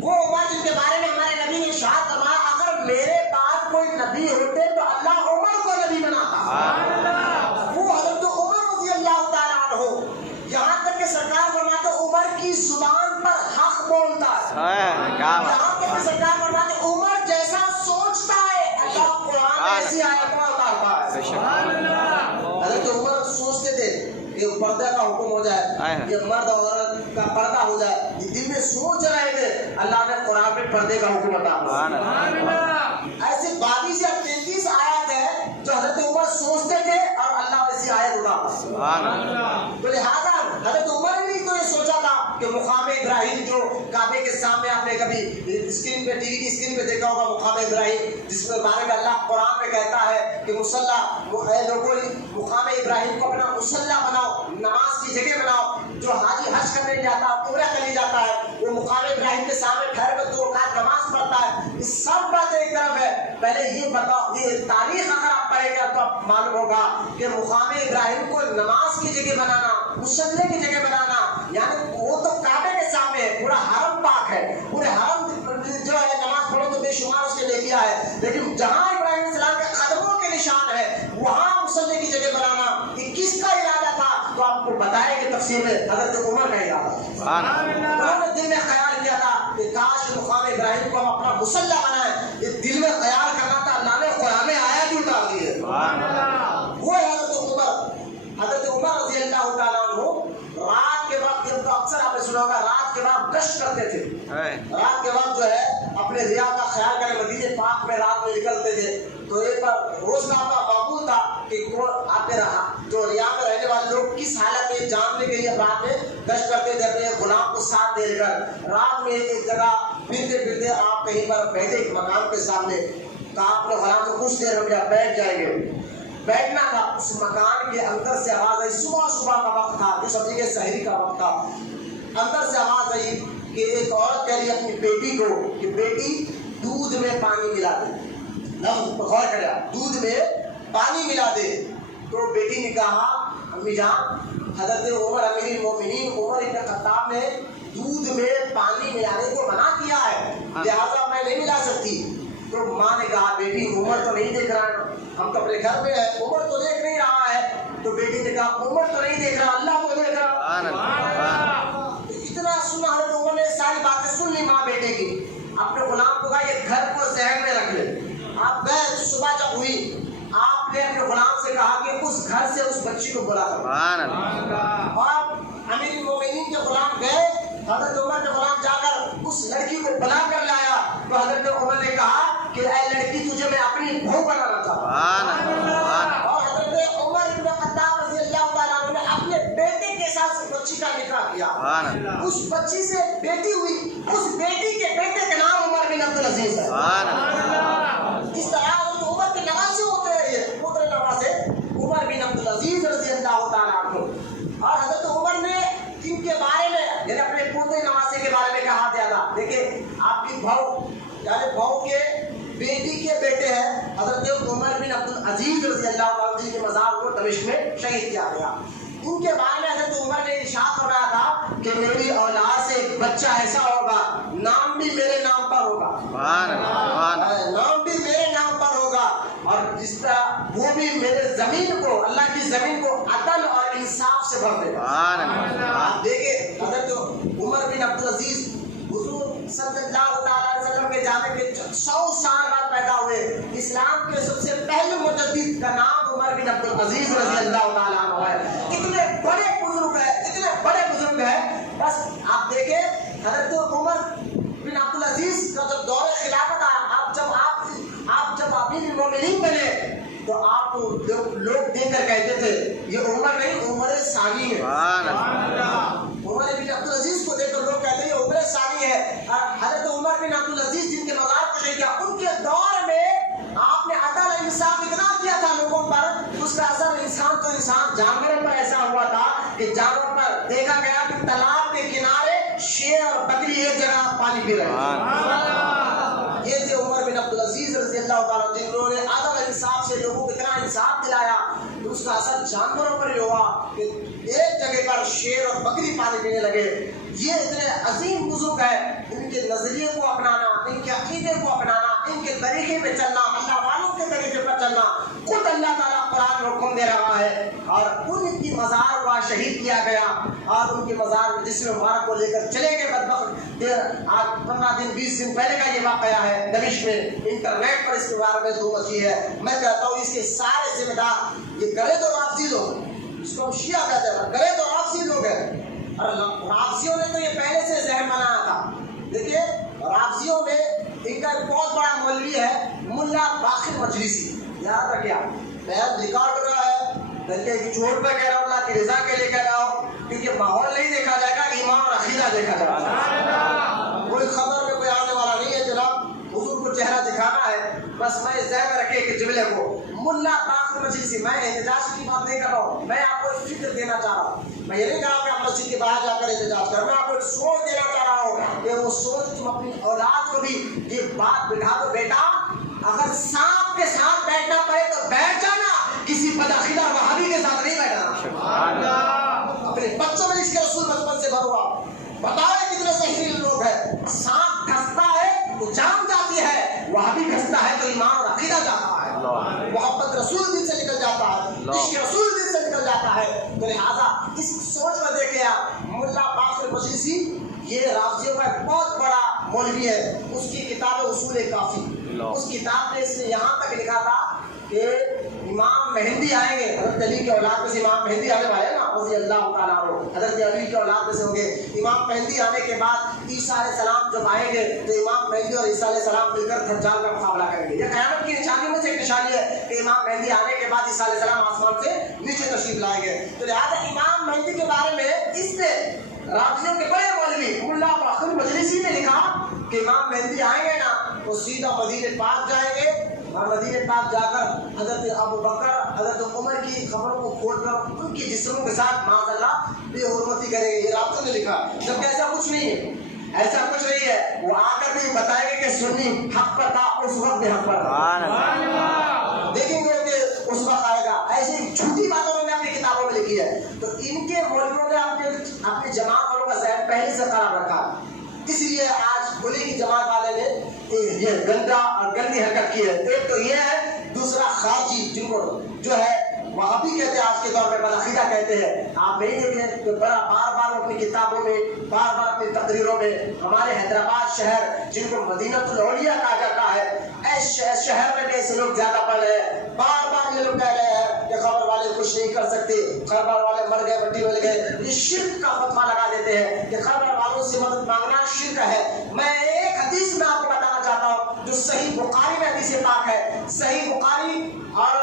وہ عمر جن کے بارے میں ہمارے نبی نے ارشاد فرمایا اگر میرے پاس کوئی نبی ہوتے تو اللہ عمر کو نبی بناتا، وہ حضرت عمر رضی اللہ تعالیٰ عنہ، یہاں تک کہ سرکار فرماتے عمر کی زبان پر حق بولتا ہے، یہاں تک کہ سرکار فرماتے عمر جیسا سوچتا ہے اللہ قرآن میں ایسی آیتیں اتارتا ہے۔ حضرت عمر سوچتے تھے کہ پردے کا حکم ہو جائے، یہ مرد اور عورت کا پردہ ہو جائے، دل میں سوچ رہے تھے، اللہ نے قرآن میں پردے کا حکم عطا کیا۔ ایسے 22 یا 33 آیات ہے جو حضرت عمر سوچتے تھے اور اللہ ویسی آیت اٹھاتا۔ تو لہٰذا حضرت عمر نے تو یہ سوچا تھا کہ مقام ابراہیم جو کعبے کے سامنے آپ نے کبھی اسکرین پہ ٹی وی کی اسکرین پہ دیکھا ہوگا، مقام ابراہیم جس کے بارے میں اللہ قرآن میں کہتا ہے کہ مصلی لوگوں مقام ابراہیم کو اپنا مصلی بناؤ، نماز کی جگہ بناؤ۔ جو حاجی حج کرنے جاتا ہے، عمرہ کرنے جاتا ہے، وہ مقام ابراہیم کے سامنے ٹھہر کر 2 رکعت نماز پڑھتا ہے۔ یہ سب باتیں ایک طرف ہے، پہلے یہ بتاؤ، یہ تاریخ اگر آپ پڑھیں گے تو آپ معلوم ہوگا کہ مقام ابراہیم کو نماز کی جگہ بنانا، مصلی کی جگہ بنانا، یعنی وہ تو کعبے کے سامنے ہے، پورا حرم پاک ہے، پورے حرم جو ہے نماز پڑھو تو بے شمار اس کے لے لیا ہے، لیکن جہاں ابراہیم علیہ السلام کے قدموں کے نشان ہے وہاں مصلی کی جگہ بنانا یہ کس کا ارادہ تھا؟ تو آپ کو بتائے کہ تفسیر میں حضرت عمر کا ارادہ تھا۔ انہوں نے دل میں خیال کیا تھا کہ کاش مقام ابراہیم کو ہم اپنا مصلی بنائیں، یہ دل میں خیال کرنا تھا، اللہ نے قرآن میں آیات بھی اتار دی ہے۔ وہ حضرت عمر رضی اللہ تعالیٰ عنہ رات کے وقت، اکثر آپ نے سنا ہوگا رات کے وقت گشت کرتے تھے، رات کے وقت جو ہے اپنے ریا کا خیال کریں، مدینے پاک میں رات میں نکلتے تھے۔ تو ایک بار روز کا آپ کا معمول تھا کہ آپ نے رہا جو ریا میں رہنے والے لوگ کس حالت میں جاننے کے لیے رات میں گشت کرتے تھے اپنے غلام کو ساتھ دے کر۔ رات میں ایک جگہ پھرتے پھرتے آپ کہیں پر بیٹھے ایک مکان کے سامنے، کہا اپنے غلام سے کچھ دیر ہو گیا بیٹھ جائیں گے، بیٹھنا تھا۔ اس مکان کے اندر سے آواز آئی، صبح کا وقت تھا، جو سمجھے کہ سحری کا وقت تھا، اندر سے آواز آئی کہ ایک عورت کہہ رہی اپنی بیٹی کو کہ بیٹی دودھ میں پانی ملا دے، لفظ غور کرے، دودھ میں پانی ملا دے۔ تو بیٹی نے کہا امی جان، حضرت عمر امیر المومنین عمر ابن خطاب نے دودھ میں پانی ملانے کو منع کیا ہے، لہٰذا میں نہیں ملا سکتی۔ تو ماں نے کہا بیٹی عمر تو نہیں دیکھ رہا ہے، ہم تو اپنے گھر میں ہیں، عمر تو دیکھ نہیں رہا ہے۔ تو بیٹی نے کہا عمر تو نہیں دیکھ رہا، اللہ کو دیکھ رہا۔ اتنا سنا حضرت عمر نے ساری باتیں سن لی ماں بیٹے کی، اپنے غلام کو کہا یہ گھر کو ذہن میں رکھ لے۔ آپ گئے، صبح جب ہوئی آپ نے اپنے غلام سے کہا کہ اس گھر سے اس بچی کو بلا کر، اور امیر المومنین کے غلام گئے، حضرت عمر کے غلام جا کر اس لڑکی کو بلا کر لایا۔ تو حضرت عمر نے کہا کہ اے لڑکی تجھے میں اپنی بہو بنانا چاہتا ہوں، اور حضرت عمر بن خطاب رضی اللہ تعالیٰ عنہ نے اپنے بیٹے کے ساتھ اس بچی کا نکاح کیا۔ اس بچی سے بیٹی ہوئی، اس بیٹی کے بیٹے کا نام عمر بن عبدالعزیز ہے۔ اس طرح حضرت عمر کے نواسے ہوتے ہیں، یہ پوتر نواسے عمر بن عبدالعزیز رضی اللہ تعالیٰ عنہ۔ اور حضرت عمر نے ان کے بارے میں یعنی اپنے پوتے نواسے کے بارے میں کہا دیا تھا، دیکھیں آپ کی بہو یعنی بہو کے بیٹی کے بیٹے ہیں حضرت عمر بن عبدالعزیز رضی اللہ تعالیٰ عنہ کے مزار کو دمشق میں شہید کیا گیا۔ ان کے بارے میں حضرت عمر نے ارشاد فرمایا تھا کہ میری اولاد سے ایک بچہ ایسا ہوگا، نام بھی میرے نام پر ہوگا، نام بھی میرے نام پر ہوگا، اور جس طرح وہ بھی میرے زمین کو، اللہ کی زمین کو عدل اور انصاف سے بھر دے گا۔ آپ دیکھیں حضرت عمر بن عبدالعزیز حضور صلی اللہ علیہ وسلم کے جانے کے 100 سال بعد پیدا ہوئے، اسلام کے سب سے پہلے مجدد کا نام عمر بن عبدالعزیز رضی اللہ تعالیٰ عنہ ہے۔ اتنے بڑے بزرگ ہیں، اتنے بڑے بزرگ ہیں، بس آپ دیکھیں حضرت عمر بن عبدالعزیز کا جب دور خلافت آیا، آپ جب امیر المومنین بنے تو آپ لوگ دیکھ کر کہتے تھے یہ عمر نہیں عمر ثانی ہے۔ عمر بن عبدالعزیز کو دیکھ کر لوگ کہتے ہیں یہ عمر ثانی ہے۔ حضرت عمر بن عبدالعزیز جن کے مزار کو شہید کیا، ان کے دور میں آپ نے عدل انصاف اتنا کیا تھا لوگوں پر، اس کا اثر انسان تو انسان جانوروں پر ایسا ہوا تھا کہ جانور پر دیکھا گیا کہ تالاب کے کنارے شیر اور بکری ایک جگہ پانی پی رہے ہیں۔ یہ تھے عمر بن عبدالعزیز رضی اللہ تعالیٰ جنہوں نے عدل انصاف سے لوگوں کو اتنا انصاف دلایا، تو اس کا اثر جانوروں پر ہی ہوا کہ ایک جگہ پر شیر اور بکری پانی پینے لگے۔ یہ اتنے عظیم بزرگ ہے، ان کے نظریے کو اپنانا، ان کے عقیدے کو اپنانا، ان کے طریقے پہ چلنا، اللہ والوں کے طریقے پر چلنا، خود اللہ تعالیٰ قرآن میں حکم دے رہا ہے۔ اور ان کی مزار کو شہید کیا گیا، اور ان کے مزار میں جسم مبارک کو لے کر چلے گئے بدبخت۔ آج 15 دن 20 دن پہلے کا یہ واقعہ ہے دمشق میں، انٹرنیٹ پر اس کے بارے میں دو مچی ہے۔ میں کہتا ہوں اس کے سارے ذمہ دار یہ گرے تو رافضی لوگ، اس کو ہم شیعہ کہتے ہیں، گرے تو رافضی لوگ ہیں۔ اور رافضیوں نے تو یہ پہلے سے ذہن بنایا تھا. دیکھیے رافضیوں میں ان کا ایک بہت بڑا مولوی ہے ملا باقر مجلسی. یاد رکھیے آپ, میں ریکارڈ ہو رہا ہے بلکہ چوٹ پہ کہہ رہا ہوں, اللہ کی رضا کے لیے کہہ رہا ہوں, کیونکہ ماحول نہیں دیکھا جائے گا, ایمان اور عقیدہ دیکھا جائے گا. کوئی خبر میں کوئی آنے والا نہیں ہے جناب, حضور کو چہرہ دکھانا ہے بس. میں ذہن میں رکھے کہ جملے کو ملا باقر مجلسی, میں احتجاج کی بات نہیں کر رہا ہوں, میں آپ کو ایک فکر دینا چاہ رہا ہوں. میں یہ نہیں کہا کہ آپ مسجد کے باہر جا کر احتجاج کریں, میں آپ کو ایک سوچ دینا چاہ رہا ہوں کہ وہ سوچ تم اپنی اولاد کو بھی یہ بات بٹھا دو, بیٹا اگر سانپ کے ساتھ بیٹھنا پڑے تو بیٹھ جانا, کسی بدعقیدہ وہابی کے ساتھ نہیں بیٹھنا. اپنے بچوں میں اس کے رسول بچپن سے بھرو. آپ بتاؤ کتنے صحیح لوگ ہیں. سانپ گھستا ہے تو جان جاتی ہے, وہابی گھستا ہے تو ایمان اور عقیدہ جاتا ہے, محبت رسول دل سے نکل جاتا ہے, عشق رسول دل سے نکل جاتا ہے. تو لہٰذا اس سوچ میں دیکھے آپ, ملا باقر مجلسی یہ رافضیوں کا ایک بہت بڑا مولوی ہے. اس کی کتاب اصول کافی, اس کتاب میں اس نے یہاں تک لکھا تھا کہ امام مہدی آئیں گے, حضرت علی کے اولاد میں سے امام مہدی آنے والے ہیں نا رضی اللہ تعالیٰ عنہ, حضرت علی کے اولاد میں سے ہوں گے. امام مہدی آنے کے بعد عیسیٰ علیہ السلام جب آئیں گے تو امام مہدی اور عیسیٰ علیہ السلام مل کر دجال کا مقابلہ کریں گے. یہ قیامت کی نشانیوں میں سے ایک نشانی ہے کہ امام مہدی آنے کے بعد عیسیٰ علیہ السلام آسمان سے نیچے تشریف لائیں گے. تو لہٰذا امام مہدی کے بارے میں اس نے رافضیوں کے بڑے مولوی ملا باقر مجلسی نے لکھا کہ امام مہدی آئیں گے نا تو سیدھا مدینہ پاک جائیں گے, اور مدینہ پاک جا کر حضرت ابو بکر حضرت عمر کی خبروں کو کھول کر ان کی جسموں کے ساتھ معاذ اللہ بے حرمتی کریں گے. یہ رافضیوں نے لکھا, جبکہ ایسا کچھ نہیں ہے, ایسا کچھ نہیں ہے. وہ آ کر بھی بتائیں گے کہ سنی حق پر تھا, اس وقت بھی حق پر تھا. دیکھیں گے کہ اس وقت آئے گا. ایسی جھوٹی باتوں میں اپنی کتابوں میں لکھی ہے. تو ان کے مولویوں نے اپنی جماعت والوں کا ذہن پہلے سے خراب رکھا, اس لیے آج بلی کی جماعت والے نے یہ گندا اور گندی حرکت کی ہے. ایک تو یہ ہے, دوسرا خارجی جن کو جو ہے وہابی کہتے ہیں, آج کے دور میں بدعقیدہ کہتے ہیں. آپ نہیں دیکھیں کہ بڑا بار بار اپنی کتابوں میں, بار بار اپنی تقریروں میں ہمارے حیدرآباد شہر جن کو مدینہ الاولیاء کہا جاتا ہے, ایسے شہر میں بھی ایسے لوگ زیادہ پڑھ رہے ہیں. بار بار یہ لوگ کہہ رہے ہیں کہ خبر والے کچھ نہیں کر سکتے, خبر والے مر گئے, مٹی مل گئے. یہ شرک کا فتویٰ لگا دیتے ہیں کہ خبر والوں سے مدد مانگنا شرک ہے. میں ایک حدیث میں آپ کو بتانا چاہتا ہوں جو صحیح بخاری میں حدیث پاک ہے. صحیح بخاری اور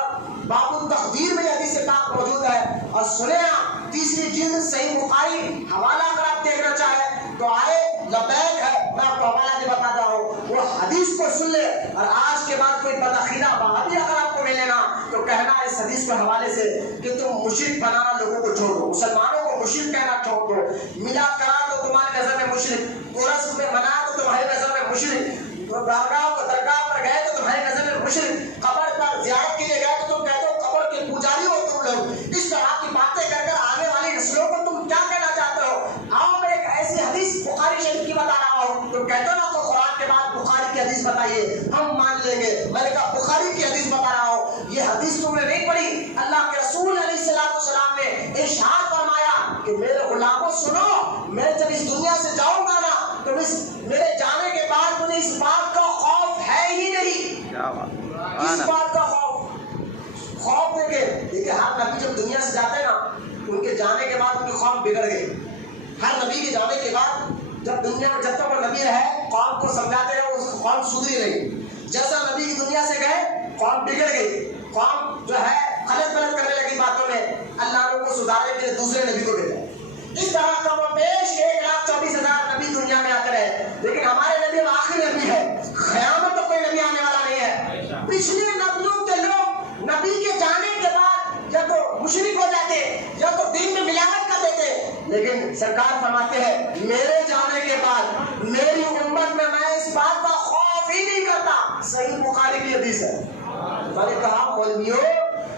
باب التقدیر میں حدیث پاک موجود ہے. اور سنیں آپ, تیسری جلد صحیح بخاری, حوالہ اگر آپ دیکھنا چاہیں تو آئے لبیک ہے, میں آپ کو حوالہ بھی بتاتا ہوں, وہ حدیث کو سن لے. اور آج کے بعد کوئی بدعقیدہ وہابی اگر آپ کو ملے نا تو کہنا اس حدیث کے حوالے سے کہ تم مشرک بنانا لوگوں کو چھوڑ دو, مسلمانوں کو مشرک کہنا چھوڑ دو. میلاد کرا تو تمہاری نظر میں مشرک, کورس میں منا تو تمہاری نظر میں مشرک, درگاہ پر گئے تو تمہاری نظر میں مشرک, قبر پر زیارت کے لیے گئے تو تم کہتے ہو قبر کے پجاری ہو تم لوگ. اس طرح کی باتیں کر کر آنے والی نسلوں کو تم کیا کہنا چاہتے ہو؟ آؤ میں ایک ایسی حدیث بخاری شریف کی بتا رہا ہوں, تم کہتے ہو نا تو قرآن کے بعد بخاری کی حدیث بتائیے, ہم مان لیں گے. میں نے کہا بخاری کی حدیث بتا رہا ہوں, یہ حدیث تم نے نہیں پڑھی. اللہ کے رسول علیہ السلام نے ارشاد فرمایا کہ میرے غلاموں سنو, میں جب اس دنیا سے جاؤں گا نا تو میرے جانے کے بعد مجھے اس بات کا خوف ہے ہی نہیں. اس بات کا خوف دیکھیں ہر نبی جب دنیا سے جاتے ہیں نا ان کے جانے کے بعد ان کے قوم بگڑ گئے. ہر نبی کے جانے کے بعد جب دنیا میں جب تک وہ نبی رہے قوم کو سمجھاتے رہے, اس قوم سدھری نہیں. جیسا نبی کی دنیا سے گئے قوم بگڑ گئی, قوم جو ہے غلط غلط کرنے لگی باتوں میں. اللہ نے ان کو سدھارنے کے لیے دوسرے نبی کو بھیجا. اس طرح کا وہ پیش 1,24,000 نبی دنیا میں آتے رہے, لیکن ہمارے نبی آخری نبی ہے. قیامت تو کوئی نبی آنے والا نہیں ہے. پچھلے نبیوں کے لوگ نبی کے جانے کے بعد یا تو مشرک ہو جاتے یا تو دین میں ملاوٹ کر دیتے, لیکن سرکار فرماتے ہیں میرے جانے کے بعد میری امت میں اس بات کا خوف ہی نہیں کرتا. صحیح بخاری کی حدیث ہے. میں نے کہا مولویوں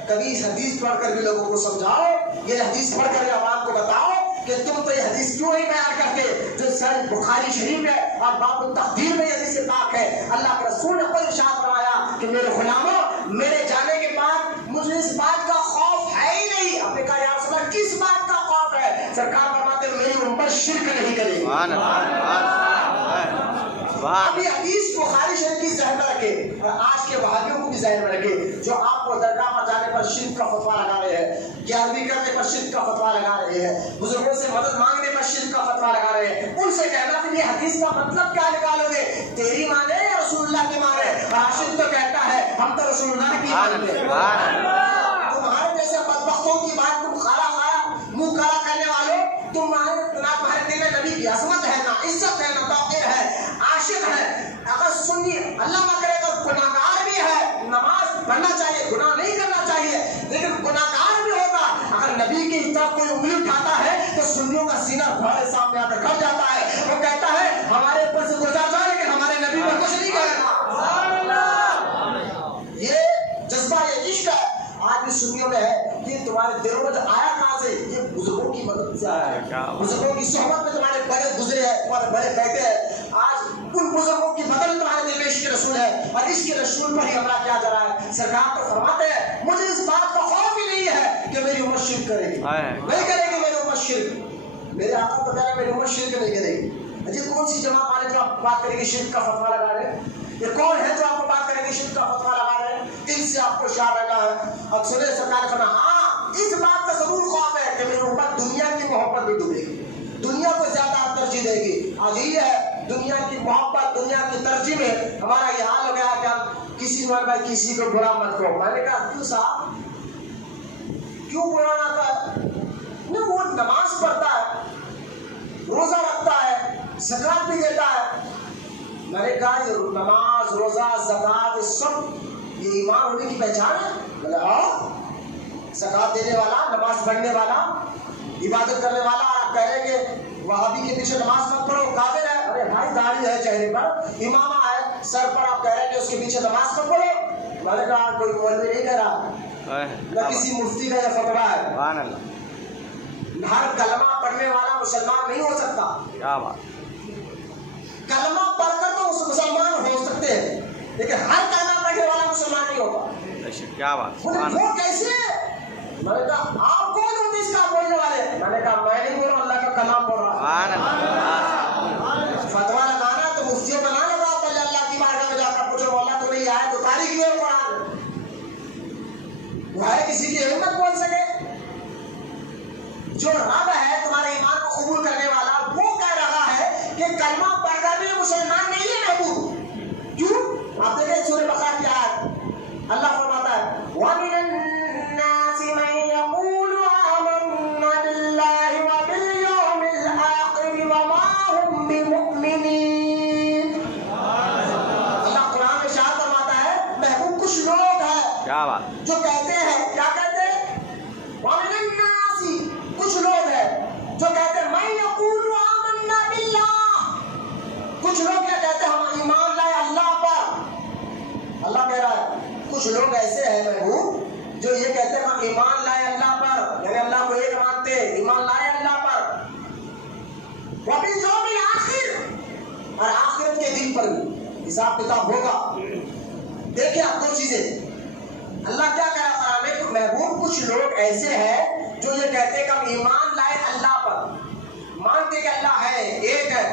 کبھی اس حدیث پڑھ کر بھی لوگوں کو سمجھاؤ, یہ حدیث پڑھ کر عوام کو بتاؤ کہ تم تو یہ حدیث کیوں نہیں بیان کرتے جو صحیح بخاری شریف ہے اور باب التقدیر میں یہ حدیث پاک ہے. اللہ کے رسول نے خود ارشاد فرمایا کہ میرے غلاموں میرے جانے کے بعد مجھے اس بات کا خوف ہے ہی نہیں. آپ نے کہا یا رسول اللہ کس بات کا خوف ہے؟ سرکار فرماتے ہیں میری امت شرک نہیں کرے گی. ابھی حدیث بخاری شریف کی ذہن میں رکھے اور آج کے وہابیوں کو بھی ذہن میں رکھے جو آپ کو درگاہ پر جانے پر شرک کا فتویٰ لگا رہے ہیں, 11ویں کرنے پر شرک کا فتویٰ لگا رہے ہیں, بزرگوں سے مدد مانگنے پر شرک کا فتویٰ لگا رہے ہیں، ان سے کہنا پھر یہ حدیث کا مطلب کیا نکالو گے؟ تیری مانے یا رسول اللہ کی مانے؟ راشد تو کہتا ہے ہم تو رسول اللہ کی مانتے ہیں۔ تمہارے جیسے بدبختوں کی بات تم منہ کالا کرنے والوں، تمہارے دل میں نبی کی عظمت ہے، نہ عزت ہے، نہ توقیر ہے، عاشق ہے۔ اگر سنی اللہ نہ کرے تو گناہگار بھی ہے، نماز پڑھنا چاہیے، گناہ نہیں کرنا چاہیے، لیکن گناہگار بھی ہوگا۔ اگر نبی کی طرف کوئی انگلی اٹھاتا ہے تو سنیوں کا سینہ بڑے سامنے آ کر کھڑ جاتا ہے، وہ کہتا ہے ہمارے اوپر سے گزر جائے لیکن ہمارے نبی پر کچھ نہیں کہنا۔ یہ جذبہ، یہ عشق ہے آج بھی سنیوں میں ہے۔ یہ تمہارے دلوں میں جو آیا کہاں سے؟ یہ بزرگوں کی مدد سے آیا، بزرگوں کی صحبت میں تمہارے بڑے گزرے ہیں، تمہارے بڑے بیٹھے ہیں۔ آج ان بزرگوں کی مدد میں تمہارے دل میں عشق رسول ہے، اور عشق رسول پر ہی عملہ کیا جا رہا ہے۔ سرکار تو فرماتے ہیں مجھے اس بات کا خوف ہی نہیں ہے کہ میری امت شرک کرے گی، نہیں کرے گی میری امت شرک۔ میرے آقا تو کہہ رہے ہیں میری امت شرک نہیں کرے گی۔ یہ کون سی جماعت والے جو آپ بات کریں گے شرک کا فتویٰ لگا رہے ہیں؟ یہ کون ہے جو آپ کو بات کریں گے شرک کا فتویٰ لگا رہے ہیں؟ ان سے آپ کو شاہ رہنا ہے۔ اب سنے سرکار نے فرمایا ہاں اس بات کا ضرور خوف ہے کہ میری امت دنیا کی محبت میں ڈوبے گی، دنیا کو زیادہ ترجیح دے گی۔ آج یہ ہے دنیا کی محبت، دنیا کی ترجیح میں ہمارا یہ حال ہو گیا کہ ہم کسی کسی کو برا مت کرو۔ میں نے کہا کیوں صاحب، کیوں برا نہ کہا؟ نہیں، وہ نماز پڑھتا ہے، روزہ رکھتا ہے، زکات بھی دیتا ہے۔ میں نے کہا یہ نماز، روزہ، زکات سب یہ ایمان ہونے کی پہچان ہے؟ میں نے کہا زکات دینے والا، نماز پڑھنے والا، عبادت کرنے والا، اور آپ کہہ رہے ہیں کہ وہابی کے پیچھے نماز مت پڑھو، کافر ہے۔ ارے بھائی داڑھی ہے چہرے پر، امامہ ہے سر پر، آپ کہہ رہے ہیں کہ اس کے پیچھے نماز مت پڑھو۔ میں نے کہا کوئی مولوی نہیں کہہ رہا، نہ کسی مفتی کا یہ فتویٰ ہے۔ ہر کلمہ پڑھنے والا مسلمان نہیں ہو سکتا۔ کیا بات، کلمہ پڑھ کر تو مسلمان ہو سکتے ہیں لیکن ہر کلمہ پڑھنے والا مسلمان نہیں ہوگا۔ کیا بات، وہ کیسے؟ میں نے کہا آپ کون ہوتے اس کا بولنے والے؟ میں نے کہا میں نہیں بول رہا، اللہ کا کلام بول رہا۔ فتویٰ لگانا تو مفتیوں کا نہ لگاؤ، پہلے اللہ کی بارگاہ میں جا کر پوچھو مولا تمہیں یہ آیت اتاری کیوں ہے قرآن؟ وہ ہے کسی کی ہمت بول سکے؟ جو رب ہے تمہارے ایمان کو قبول کرنے والا، وہ کہہ رہا ہے کہ کلمہ پڑھ کر بھی مسلمان نہیں ہے محبوب۔ کیوں؟ آپ دیکھیں سورہ بقرہ کی آیت، اللہ فرماتا ہے وَمِنَ النَّاسِ مَن يَقُولُ آمَنَّا بِاللَّهِ وَبِالْيَوْمِ الْآخِرِ وَمَا هُم بِمُؤْمِنِينَ۔ اللہ قرآن میں ارشاد فرماتا ہے محبوب کچھ لوگ ہیں جو کہتے ہیں، کیا کہتے ہیں؟ وَمِنَ النَّاسِ، کچھ لوگ ہیں جو کہتے ہیں مَن يَقُولُ آمَنَّا بِاللَّهِ، کچھ لوگ کیا کہتے ہیں ہم ایمان لائے اللہ پر۔ اللہ کہہ رہا ہے کچھ لوگ ایسے ہیں محبوب جو یہ کہتے ہیں ہم ایمان لائے اللہ پر، یعنی اللہ کو ایک مانتے، ایمان لائے اللہ پر، وَبِالْيَوْمِ الْآخِرِ، اور آخرت کے دن پر بھی حساب کتاب ہوگا۔ دیکھیں آپ دو چیزیں، اللہ کیا کہہ رہا ہے محبوب کچھ لوگ ایسے ہیں جو یہ کہتے ہیں کہ ہم ایمان لائے اللہ پر، مانتے کہ اللہ ہے، ایک ہے،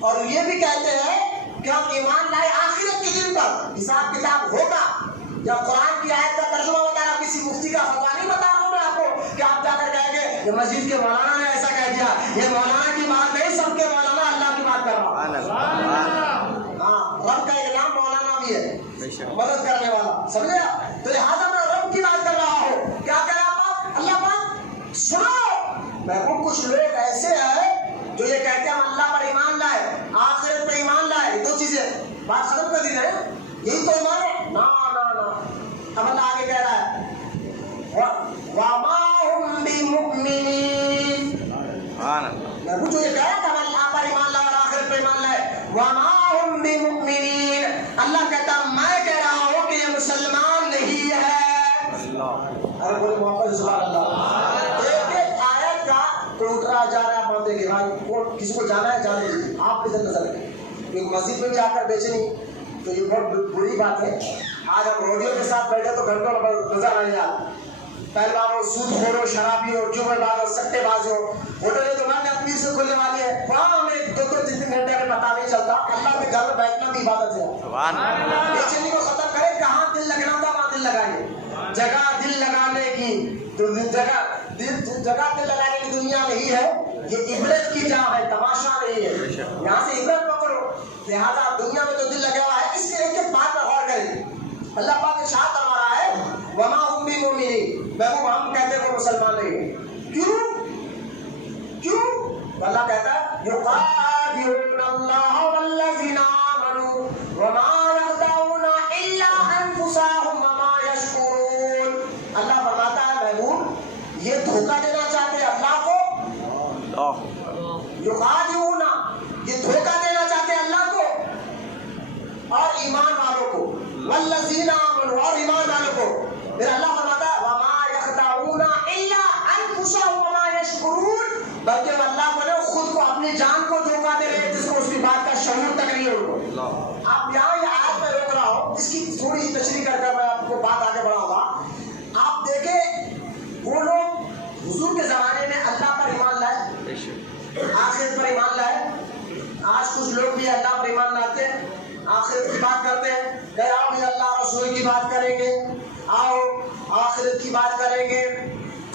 اور یہ بھی کہتے ہیں کہ ہم ایمان لائے آخرت کے دن پر حساب کتاب ہوگا۔ جب قرآن کی آیت کا ترجمہ بتا رہا، کسی مفتی کا فتویٰ نہیں بتا رہا ہوں میں آپ کو کہ آپ جا کر کہیں گے یہ مسجد کے مولانا نے ایسا کہہ دیا، یہ مولانا کی بات نہیں، سب کے مولانا اللہ کی بات کر رہا ہوں۔ ہاں، رب کا ایک نام مولانا بھی ہے، مدد کرنے والا، سمجھے؟ تو لہٰذا میں رب کی بات کر رہا ہوں۔ کیا کہہ رہا آپ؟ اللہ پاک سنو، محبوب کچھ لوگ ایسے ہیں جو یہ کہتے ہیں ہم اللہ پر ایمان لائے، آخرت پہ ایمان لائے، دو چیزیں، بات ختم کر دی جائے، یہی تو ایمان ہے؟ نا نا نا، اب اللہ آگے کہہ رہا ہے وَمَا هُم بِمُؤْمِنِينَ، محبوب جو یہ کہہ رہا ہے کہ ہم اللہ پر ایمان لائے اور آخرت پہ ایمان لائے، وَمَا هُم بِمُؤْمِنِينَ، اللہ کہتا میں کہہ رہا ہوں کہ یہ مسلمان نہیں ہے۔ ارے بولے محمد سبحان اللہ۔ ایک ایک آیت کا کوئی اٹھ رہا جا رہا ہے، آپ دیکھیں بھائی کسی کو جانا ہے جانے دیجیے، آپ ادھر نظر رکھیں، کیونکہ مسجد میں بھی آ کر بیچے نہیں تو یہ بہت بری بات ہے۔ آج ہم روڈیوں کے ساتھ بیٹھے تو گھنٹوں نظر نہیں آتا، پہلوان ہو، سود خور ہو، شرابی ہو، جمعہ باز ہو، سٹے باز ہو، ہوٹلیں تو میں نے اپنی سے کھولنے والی ہے، وہاں ہمیں دو تین گھنٹے میں پتا نہیں چلتا۔ اللہ کے گھر میں بیٹھنا بھی عبادت ہے۔ بے چینی کو ختم کرے، کہاں دل لگنا تھا وہاں دل لگائیے، جگہ دل لگانے کی، تو جگہ دل لگانے کی دنیا نہیں ہے، یہ عبرت کی جگہ ہے، تماشا نہیں ہے، یہاں سے عبرت پکڑو۔ لہٰذا دنیا میں تو دل لگا ہوا ہے، اس کے ایک ایک بات پر غور کریں۔ اللہ پاک ارشاد فرما رہا ہے وما هم بمؤمنین، محبوب ہم کہتے ہیں وہ مسلمان نہیں ہے۔ کیوں؟ اللہ کہتا ہے یخادعون اللہ والذین آمنوا وما یخدعون الا انفسهم وما یشعرون۔ اللہ فرماتا ہے محبوب یہ دھوکہ دینا چاہتے ہیں اللہ کو، یخادعون یہ دھوکہ دینا چاہتے ہیں اللہ کو اور ایمان والوں کو، والذین آمنوا اور ایمان والوں کو۔ پھر اللہ فرماتا ہے وما یخدعون الا انفسهم وما یشعرون، بلکہ اللہ کو خود کو اپنی جان کو دھوکہ دے رہے ہیں جس کو اس کی بات کا شعور تک نہیں ہے ان کو۔ آپ یہاں یہ آیت میں روک رہا ہوں، اس کی تھوڑی سی تشریح کر کر میں آپ کو بات آگے بڑھاؤں گا۔ آپ دیکھیں وہ لوگ حضور کے زمانے میں اللہ پر ایمان لائے، آخرت پر ایمان لائے۔ آج کچھ لوگ بھی اللہ پر ایمان لاتے ہیں، آخرت کی بات کرتے ہیں کہ آؤ بھی اللہ رسول کی بات کریں گے، آؤ آخرت کی بات کریں گے،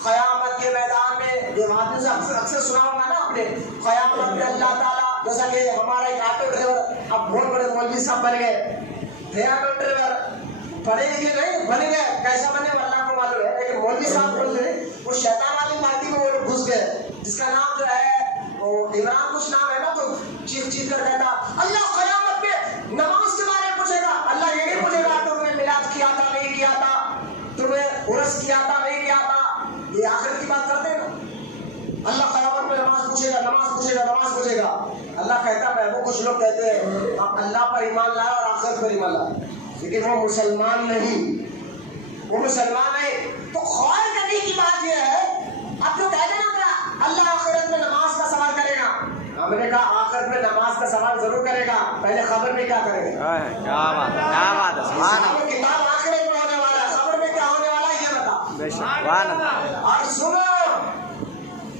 قیامت کے میدان میں یہ آدمی سے اکثر سنا ہوگا نا آپ نے، قیامت میں اللہ تعالیٰ جیسا کہ ہمارا ایک آٹو ڈرائیور اب بہت بڑے مولوی صاحب بن گئے، آٹو ڈرائیور پڑھے لکھے نہیں بن گئے، کیسا بنے اللہ کو معلوم ہے، لیکن مولوی صاحب بول رہے وہ شیطان والی پارٹی میں وہ گھس گئے، جس کا نام جو ہے وہ عمران کچھ نام ہے نا، تو چیخ چیخ کر کہتا اللہ قیامت میں نماز کے بارے میں پوچھے گا، اللہ یہ نہیں پوچھے گا تم نے میلاد کیا تھا نہیں کیا تھا، تمہیں عرس کیا تھا نہیں کیا تھا، یہ آخرت کی بات کرتے ہیں نا۔ اللہ قیامت میں نماز پوچھے گا، نماز پوچھے گا، نماز پوچھے گا۔ اللہ کہتا ہے وہ کچھ لوگ کہتے ہیں آپ اللہ پر ایمان لائے اور آخرت پر ایمان لائے، لیکن وہ مسلمان نہیں، وہ مسلمان نہیں۔ تو غور کرنے کی بات یہ ہے، اب جو کہتے ہیں نا اللہ آخرت میں نماز کا سوال کرے گا، ہم نے کہا آخرت میں نماز کا سوال ضرور کرے گا، پہلے خبر میں کیا کرے گا؟ کیا بات ہے، کیا بات ہے، سبحان اللہ۔ کتاب آخرت میں ہونے والا ہے، خبر میں کیا ہونے والا ہے یہ بتا۔ سبحان اللہ۔ اور سنو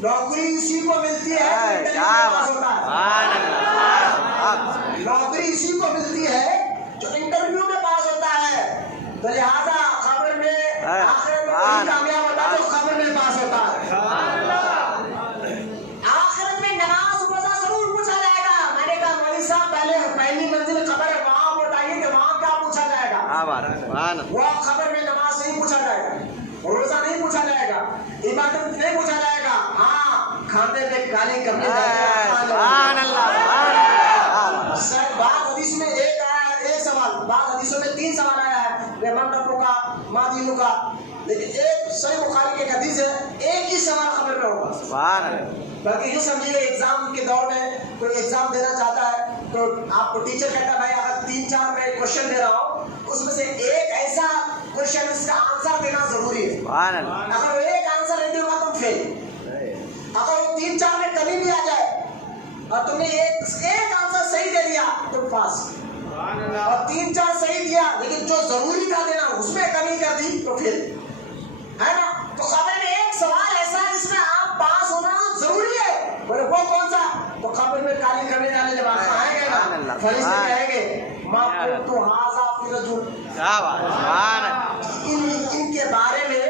نوکری اسی کو ملتی ہے، نوکری اسی کو ملتی ہے جو انٹرویو میں پاس ہوتا ہے، تو لہٰذا خبر میں آخرت میں وہی کامیاب ہوتا ہے جو خبر میں پاس ہوتا ہے۔ آخرت میں نماز روزہ ضرور پوچھا جائے گا۔ میں نے کہا مولوی صاحب پہلی منزل خبر ہے، وہاں بتائیے کہ وہاں کیا پوچھا جائے گا؟ وہ خبر میں نماز نہیں پوچھا جائے گا، روزہ نہیں پوچھا جائے گا، عبادت نہیں پوچھا جائے گا، ہاں کھانے پہ کالی کرنے سبحان اللہ۔ بعض حدیث میں ایک آیا ہے ایک سوال، بعض حدیثوں میں 3 سوال آیا ہے، من ربک کا ما دینک کا، لیکن ایک صحیح بخاری کی حدیث ہے ایک ہی سوال خبر میں ہوگا۔ سبحان اللہ۔ بلکہ یہ سمجھیے ایگزام کے دور میں کوئی ایگزام دینا چاہتا ہے تو آپ کو ٹیچر کہتا ہے بھائی اگر 3-4 میں کوشچن دے رہا ہوں اس میں سے ایک ایسا کوشچن اس کا آنسر دینا ضروری ہے، سبحان اللہ۔ اگر وہ ایک آنسر نہیں دے گا تم فیل، اگر وہ 3-4 میں کمی بھی آ جائے اور تم نے ایک آنسر صحیح دے دیا تم پاس، اور 3-4 صحیح دیا لیکن جو ضروری تھا دینا اس میں کمی کر دی تو پھر ہے نا۔ تو خبر میں ایک سوال ایسا ہے جس میں آپ پاس ہونا ضروری ہے، بولے وہ کون سا؟ تو خبر میں کالی کرنے والے جب آپ آئیں گے نا فرشتے کہیں گے ما قلت ھذا فی رجل، کیا بات ہے، سبحان اللہ۔ ان کے بارے میں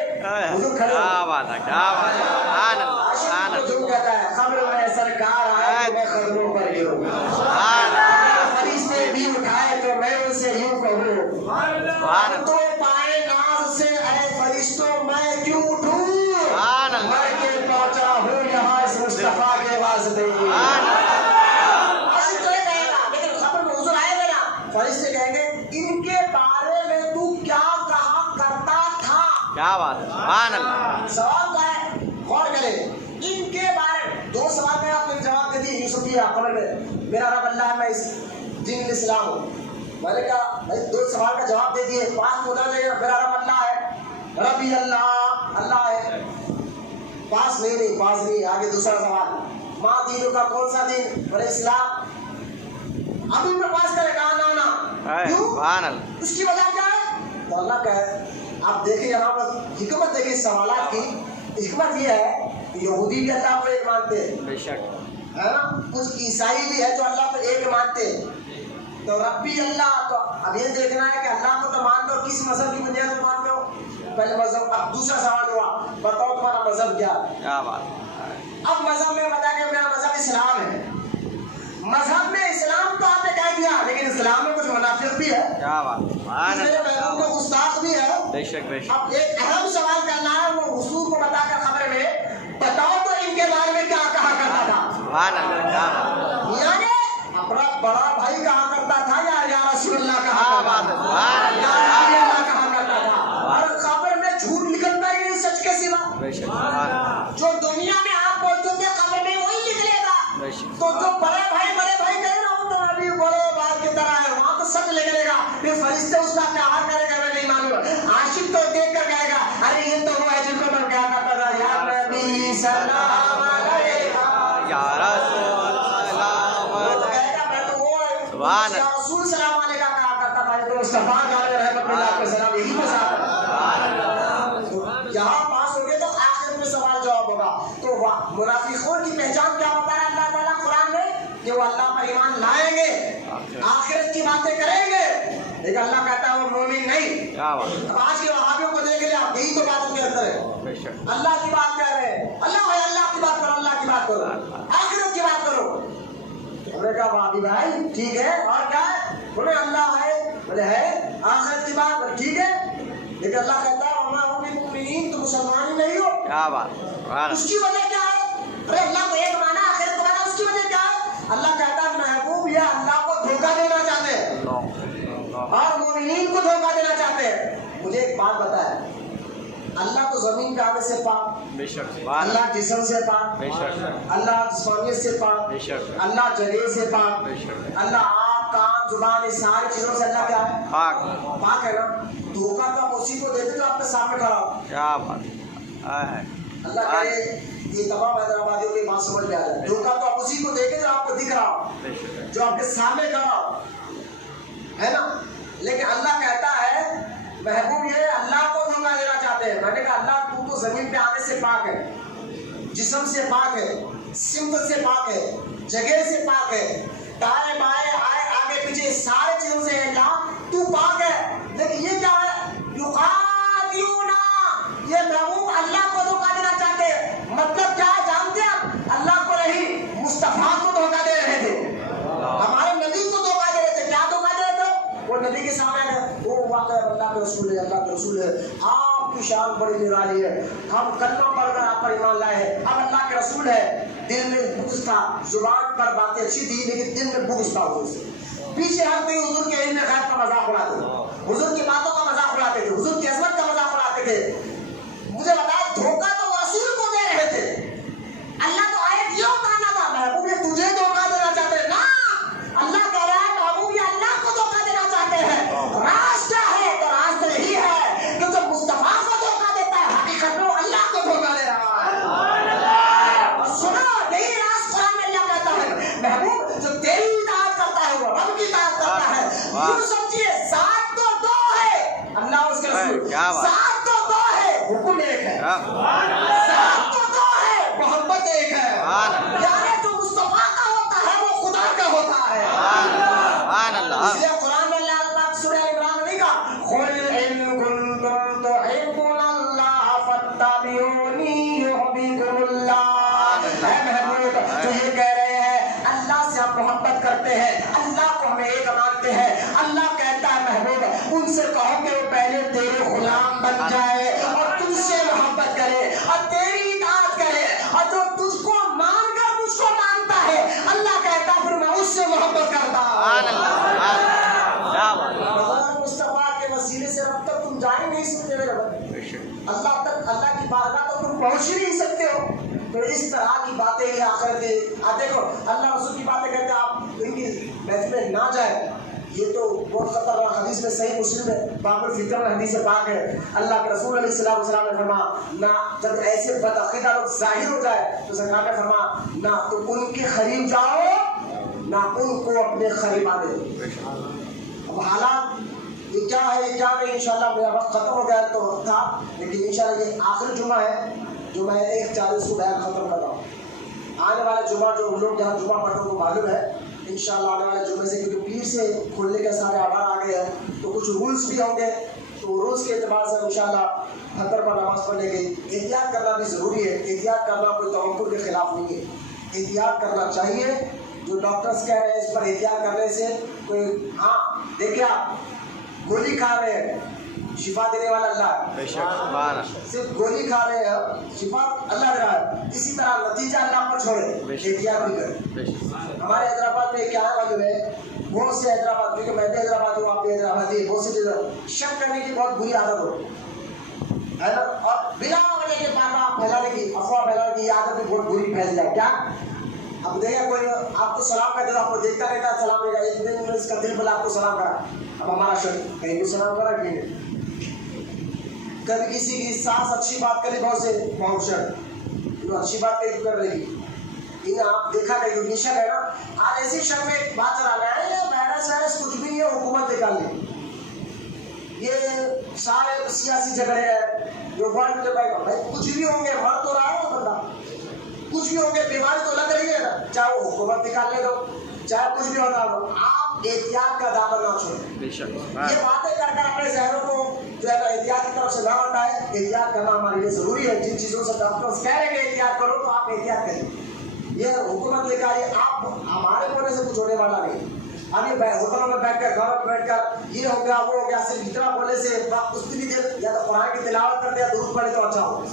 حضور کھڑے کیا بات ہے، کیا بات ہے، سبحان اللہ۔ عاشق جو کہتا ہے خبر میں سرکار آئے تو میں قدموں پر گروں، سبحان اللہ۔ فرشتے بھی اٹھائے تو میں ان سے یوں کہوں سبحان اللہ۔ تو پائے ناز سے اے فرشتوں میں کیوں اٹھوں، سبحان اللہ۔ میں کے پہنچا ہوں یہاں اس مصطفیٰ کے واسطے۔ سبحان اللہ۔ عاشق تو یہ کہے گا لیکن خبر میں حضور آئے گا نا، فرشتے کہیں گے ان کے بارے میں تو کیا کہا کرتا تھا۔ کیا بات ہے، سبحان اللہ۔ سوال کا ہے غور کریں ان کے بارے میں، 2 سوال میں آپ نے جواب دے دی یوسف کی خبر میں، میرا رب اللہ ہے میں اس دین الاسلام ہوں، میں نے کہا بھائی 2 سوال کا جواب دے دیے، پاس ہونا چاہیے میرا رب اللہ ہے، ربی اللہ اللہ ہے، پاس نہیں پاس نہیں۔ آگے دوسرا سوال ماں دینوں کا کون سا دین، بولے اسلام، ابھی میں پاس کرے گا نا کیوں، سبحان اللہ۔ اس کی وجہ کیا ہے؟ تو اللہ کا ہے۔ آپ دیکھیں یہاں پر حکمت دیکھیں سوالات کی، حکمت یہ ہے کہ یہودی بھی اللہ کو ایک مانتے ہیں، بے شک ہے نا، کچھ عیسائی بھی ہے جو اللہ کو ایک مانتے ہیں، تو ربی اللہ، تو اب یہ دیکھنا ہے کہ اللہ کو تو مان دو، کس مذہب کی بنیاد پر مان دو، پہلے مذہب۔ اب دوسرا سوال ہوا بتاؤ تمہارا مذہب کیا ہے؟ کیا بات ہے۔ اب مذہب میں بتا کہ میرا مذہب اسلام ہے. مذہب میں اسلام تو آپ نے کہہ دیا, لیکن اسلام میں کچھ منافق بھی ہے. کیا بات, میرے محبوب میں گستاخ بھی ہے. بے شک بے شک. اب ایک اہم سوال کرنا ہے, وہ حضور کو بتا کر خبر میں بتاؤ تو ان کے بارے میں کیا کہا کرتا تھا. سبحان اللہ, کیا بات, یعنی اپنا بڑا بھائی کہا کرتا تھا یا رسول اللہ کہا کیا کرتا بات ہے, تھا, سبحان یا اللہ, نبی اللہ کہا کرتا تھا. اور خبر میں جھوٹ نکلتا ہے نہیں سچ کے سوا. بے شک, سبحان اللہ, جو دنیا میں آپ بولتے تھے خبر میں وہی نکلے گا. بے شک. تو جو بڑے بھائی کہے نا, وہ تو ابھی بڑے بات کی طرح ہے, وہاں تو سچ نکلے گا. پھر فرشتے اس کا کیا کرے گا میں نہیں معلوم. عاشق تو دیکھ کر کہے گا ارے یہ تو وہ ہے جن کو میں کیا کرتا تھا, یا نبی سلام علیکہ, یا رسول سلام علیکہ, سبحان یا رسول سلام علیکہ کہا کرتا تھا. یہ تو مصطفیٰ علیہ رحمۃ اللہ کے سلام یہی کو ساتھ یہاں پاس ہو گئے تو آخر میں سوال جواب ہوگا. تو منافقوں کی پہچان کیا بتا رہا ہے اللہ تعالیٰ قرآن میں, کہ وہ اللہ پر ایمان لائیں گے, آخرت کی باتیں کریں گے, لیکن اللہ کہتا ہے وہ مومن نہیں. کیا بات, اب آج کے وہابیوں کو دیکھ لیا, یہی تو بات ان کے اندر ہے. بے شک. اللہ کی بات کر رہے ہیں, اللہ ہے, اللہ کی بات کرو, اللہ کی بات کرو, آخرت کی بات کرو. ہم نے کہا وہابی بھائی ٹھیک ہے, اور کیا ہے, بولے اللہ ہے, بولے ہے, آخرت کی بات ٹھیک ہے, لیکن اللہ کہتا ہے وما هم بمؤمنین, تم مسلمان ہی نہیں ہو. کیا بات, سبحان اس کی وجہ کیا ہے, ارے اللہ کو ایک مانا آخرت کو مانا, اس کی وجہ کیا ہے. اللہ کہتا ہے محبوب یہ اللہ کو دھوکہ دینا چاہتے ہیں اللہ, اور مومنین کو دھوکہ دینا چاہتے ہیں. مجھے ایک بات بتا ہے, اللہ تو زمین کے آنے سے پاک, بے شک, سبحان اللہ, اللہ جسم سے پاک, بے شک, اللہ جسمانیت سے پاک, بے شک, اللہ جگہ سے پاک, بے شک, اللہ آنکھ کان زبان اس ساری چیزوں سے اللہ کیا ہے, پاک, پاک ہے نا. دھوکہ تو آپ اسی کو دیتے جو آپ کے سامنے کھڑا ہو. کیا بات ہے, اللہ کہے یہ تمام حیدرآبادیوں کی بات سمجھ میں آ جائے. دھوکہ تو آپ اسی کو دیکھیں جو آپ کو دکھ رہا ہو, بے شک, جو آپ کے سامنے کھڑا ہو, ہے نا. لیکن اللہ کہتا ہے محبوب یہ اللہ کو دھوکہ دینا چاہتے ہیں. میں نے کہا اللہ تو زمین پہ آنے سے پاک ہے, جسم سے پاک ہے, سمت سے پاک ہے, جگہ سے پاک ہے, دائیں بائیں آئے آگے پیچھے سارے چیزوں سے اللہ تو پاک ہے. لیکن یہ کیا ہے, یقاتلونا, یہ محبوب اللہ کو دھوکہ دینا چاہتے ہیں. مطلب کیا جانتے ہیں, اللہ کو نہیں مصطفیٰ کو دھوکہ دے رہے تھے, ہمارے نبی کو دھوکہ دے رہے تھے. کیا دھوکہ دے رہے تھے, وہ نبی کے سامنے وہ واقعہ اللہ کے رسول ہے, اللہ کے رسول ہے, آپ کی شان بڑی نرالی ہے, ہم کلمہ پڑھ کر آپ پر ایمان لائے ہیں, اب اللہ کے رسول ہے. دل میں بغض تھا, زبان پر باتیں اچھی تھی, لیکن دل میں بغض تھا حضور سے. پیچھے ہر کوئی حضور کے علم غیب کا مذاق اڑاتے تھے, حضور کی باتوں کا مذاق اڑاتے تھے, حضور کی عظمت کا مذاق اڑاتے تھے. مجھے بتایا دھوکہ تو رسول کو دے رہے تھے, اللہ تو آیت یہ اتارنا تھا محبوب یہ تجھے دھوکہ دینا چاہتے ہیں نا. اللہ کہہ رہا ہے محبوب یہ اللہ کو دھوکہ دینا چاہتے ہیں. راز کیا ہے, تو راز تو یہی ہے کہ جو مصطفیٰ کو دھوکہ دیتا ہے حقیقت میں وہ اللہ کو دھوکہ دے رہا ہے. سنو, یہی راز قرآن میں اللہ کہتا ہے محبوب جو تیری اطاعت کرتا ہے وہ رب کی اطاعت کرتا ہے. یوں سمجھیے ذات تو دو ہے, اللہ اس کے رسول, ذات تو دو ہے, حکم ایک ہے. ذات تو دو ہے, محبت ایک ہے. یعنی جو مصطفیٰ کا ہوتا ہے وہ خدا کا ہوتا ہے. اس لیے قرآن میں اللہ پاک سورہ عمران میں نہیں کہا قل ان کنتم تحبون اللہ فاتبعونی یحببکم اللہ. اے محبوب تو یہ کہہ رہے ہیں اللہ سے ہم محبت کرتے ہیں, اللہ کو ہمیں ایک مانتے ہیں. اللہ کہتا ہے محبوب ان سے کہو کہ وہ پہلے تیرے غلام بن جائے اور تجھ سے محبت کرے اور تیری اطاعت کرے, اور جو تجھ کو مان کر مجھ کو مانتا ہے اللہ کہتا پھر میں اس سے محبت کرتا ہوں. مصطفیٰ کے وسیلے سے رب تک تم جا ہی نہیں سکتے میرے بھائی, اللہ تک, اللہ کی بارگاہ تک تم پہنچ ہی نہیں سکتے ہو. تو اس طرح کی باتیں یہ آخرت ہے. آپ دیکھو اللہ رسول کی باتیں کہتے ہیں, آپ ان کی محفل میں نہ جائیں, یہ تو بہت خطرناک. حدیث میں صحیح مسلم ہے, باب الفکر میں حدیث پاک ہے, اللہ کے رسول علیہ السلام نے فرمایا نہ جب ایسے بدعقیدہ لوگ ظاہر ہو جائے تو سرکار نے فرمایا نہ تم ان کے قریب جاؤ نہ ان کو اپنے قریب آنے دو. اب حالات یہ کیا ہے, یہ کیا نہیں, انشاءاللہ میرا وقت ختم ہو گیا تو وقت تھا, لیکن انشاءاللہ یہ آخری جمعہ ہے جو میں 1:40 کو بیان ختم کر رہا ہوں. آنے والے جمعہ جو لوگ جہاں جمعہ پڑھتے ہیں وہ معلوم ہے انشاءاللہ آنے والے جمعے سے, کیونکہ پیر سے کھولنے کے سارے آبار آ گئے ہیں تو کچھ رولز بھی ہوں گے تو روز کے اعتبار سے انشاءاللہ پتھر پر نماز پڑھنے کی احتیاط کرنا بھی ضروری ہے. احتیاط کرنا کوئی توقع کے خلاف نہیں ہے, احتیاط کرنا چاہیے. جو ڈاکٹرز کہہ رہے ہیں اس پر احتیاط کرنے سے کوئی, ہاں دیکھیں آپ گولی کھا رہے ہیں, شفا دینے والا اللہ ہے. صرف گولی کھا رہے ہیں, شفا اللہ دے رہا ہے. اسی طرح نتیجہ اللہ پر چھوڑے, احتیاط بھی کریں. ہمارے حیدرآباد میں کیا ہے معلوم ہے, بہت سے حیدرآباد, کیونکہ میں بھی حیدرآباد ہوں, آپ بھی حیدرآبادی, بہت سی چیزیں شک کرنے کی بہت بری عادت ہوتی ہے نا, اور بنا وجہ کے بات پھیلانے کی, افواہ پھیلانے کی عادت بھی بہت بری پھیل جائے. کیا اب دیکھیں کوئی آپ کو سلام کرتے تو آپ کو دیکھتا رہتا ہے, سلام نہیں کرا, ایک دن اس کا دل بلا آپ کو سلام کرا, اب ہمارا شک کہیں بھی سلام کرا کہ نہیں. کبھی کسی کی سانس اچھی بات کری, بہت سے بہت شک اچھی بات کہیں کر رہی, انہیں آپ دیکھا نہیں, یہ شک ہے نا. آج ایسی شک میں ایک بات چلانا ہے, یہ وائرس کچھ بھی ہے, حکومت نکال لی. یہ سارے سیاسی جھگڑے ہیں جو ورلڈ کے بھائی کچھ بھی ہوں گے, مر تو رہا ہے بندہ, کچھ بھی ہوں گے, بیماری تو لگ رہی ہے نا, چاہے وہ حکومت نکالنے دو, چاہے کچھ بھی ہوتا ہو, آپ احتیاط کا دامن نہ چھوڑیں. یہ باتیں کر کر اپنے ذہنوں کو جو ہے احتیاط کی طرف سے نہ ہٹائے. احتیاط کرنا ہمارے لیے ضروری ہے. جن چیزوں سے ڈاکٹر کہہ رہے ہیں کہ احتیاط کرو تو آپ احتیاط کریں. یہ حکومت لے کر آپ ہمارے ہونے سے کچھ ہونے والا نہیں. ابھی ہوٹلوں میں بیٹھ کر, گھروں میں بیٹھ کر یہ ہو گیا وہ ہو گیا, صرف اتنا بولنے سے اس کی بھی دیر یا تو قرآن کی تلاوت کرتے یا درود پڑھے تو اچھا ہو.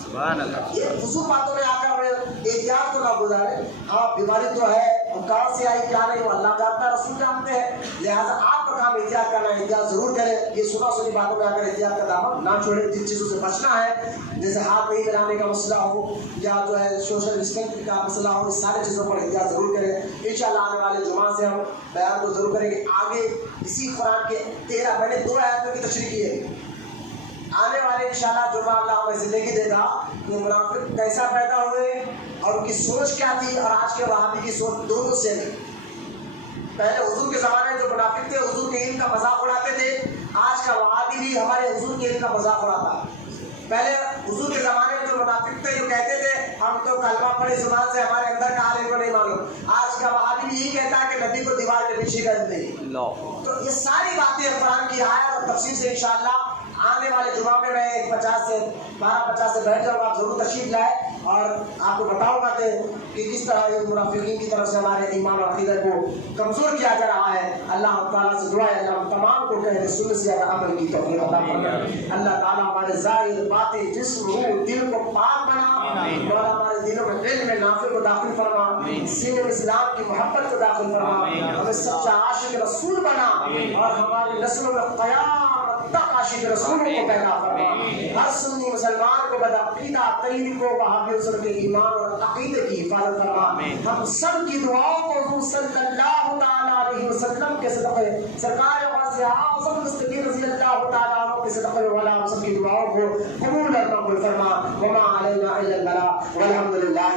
یہ فضول باتوں میں آ کر احتیاط کو نہ گزارے. ہاں بیماری تو ہے, اور کہاں سے آئی کیا نہیں, اللہ جانتا ہے, رسول جانتے ہیں, لہٰذا آپ کا کام احتیاط کرنا ہے. احتیاط ضرور کریں. یہ سنا سنی باتوں میں آ کر احتیاط کا دامن نہ چھوڑیں. جن چیزوں سے بچنا ہے, جیسے ہاتھ نہیں ملانے کا مسئلہ ہو یا جو ہے سوشل ڈسٹینس کا مسئلہ ہو, اس ساری چیزوں پر احتیاط ضرور کریں. انشاءاللہ آنے والے جمعہ سے ہم بیان کو ضرور کریں گے. آگے اسی قرآن کے 13 میں نے 2 آیتوں کی تشریح کی ہے. آنے والے انشاءاللہ جمعہ اللہ ہمیں زندگی دے گا کہ منافق کیسا پیدا ہوئے اور ان کی سوچ کیا تھی, اور آج کے وہابی کی سوچ دونوں سے نہیں. پہلے حضور کے زمانے میں جو منافق تھے حضور کے علم کا مذاق اڑاتے تھے, آج کا وہابی بھی ہمارے حضور کے علم کا مذاق اڑاتا ہے. پہلے حضور کے زمانے میں جو منافق تھے جو کہتے تھے ہم تو کلمہ پڑھے زبان سے, ہمارے اندر کا حال ان کو نہیں معلوم. آج کا وہابی بھی یہی کہتا ہے کہ نبی کو دیوار کے پیچھے کر دیں. تو یہ ساری باتیں قرآن کی آیت اور تفسیر سے انشاءاللہ آنے والے جمعہ میں 50 سے 12-50 سے بیٹھ جاؤں گا. آپ ضرور تشریف لائے اور آپ کو بتاؤں گا کہ کس طرح یہ منافقین کی طرف سے ہمارے ایمان اور عقیدہ کو کمزور کیا جا رہا ہے. اللہ تعالیٰ سے دعا ہے اللہ ہم تمام کو کہہ دے سنت سے عمل کی توفیق عطا فرمائے. اللہ تعالیٰ ہمارے ظاہر باتیں جسم روح دل کو پاک بنا, اور ہمارے دلوں میں علم نافع کو داخل فرما, سینے میں اسلام کی محبت کو داخل فرما, ہمیں سچا عاشق رسول بنا, اور ہماری نسلوں میں قیامت تک عاشق رسولوں کو پیدا فرما. ہر سنی مسلمان کو بدعقیدہ عقیدہ کو وہابی رسول کے ایمان اور عقیدے کی حفاظت فرما. ہم سب کی دعاؤں کو حضور صلی اللہ تعالیٰ علیہ وسلم کے صدقے, سرکار غوث اعظم مستقیم رضی اللہ تعالیٰ عنہ کے صدقے والا ہم سب کی دعاؤں کو قبول اور مقبول فرما. وما علینا الا البلاغ والحمد للہ.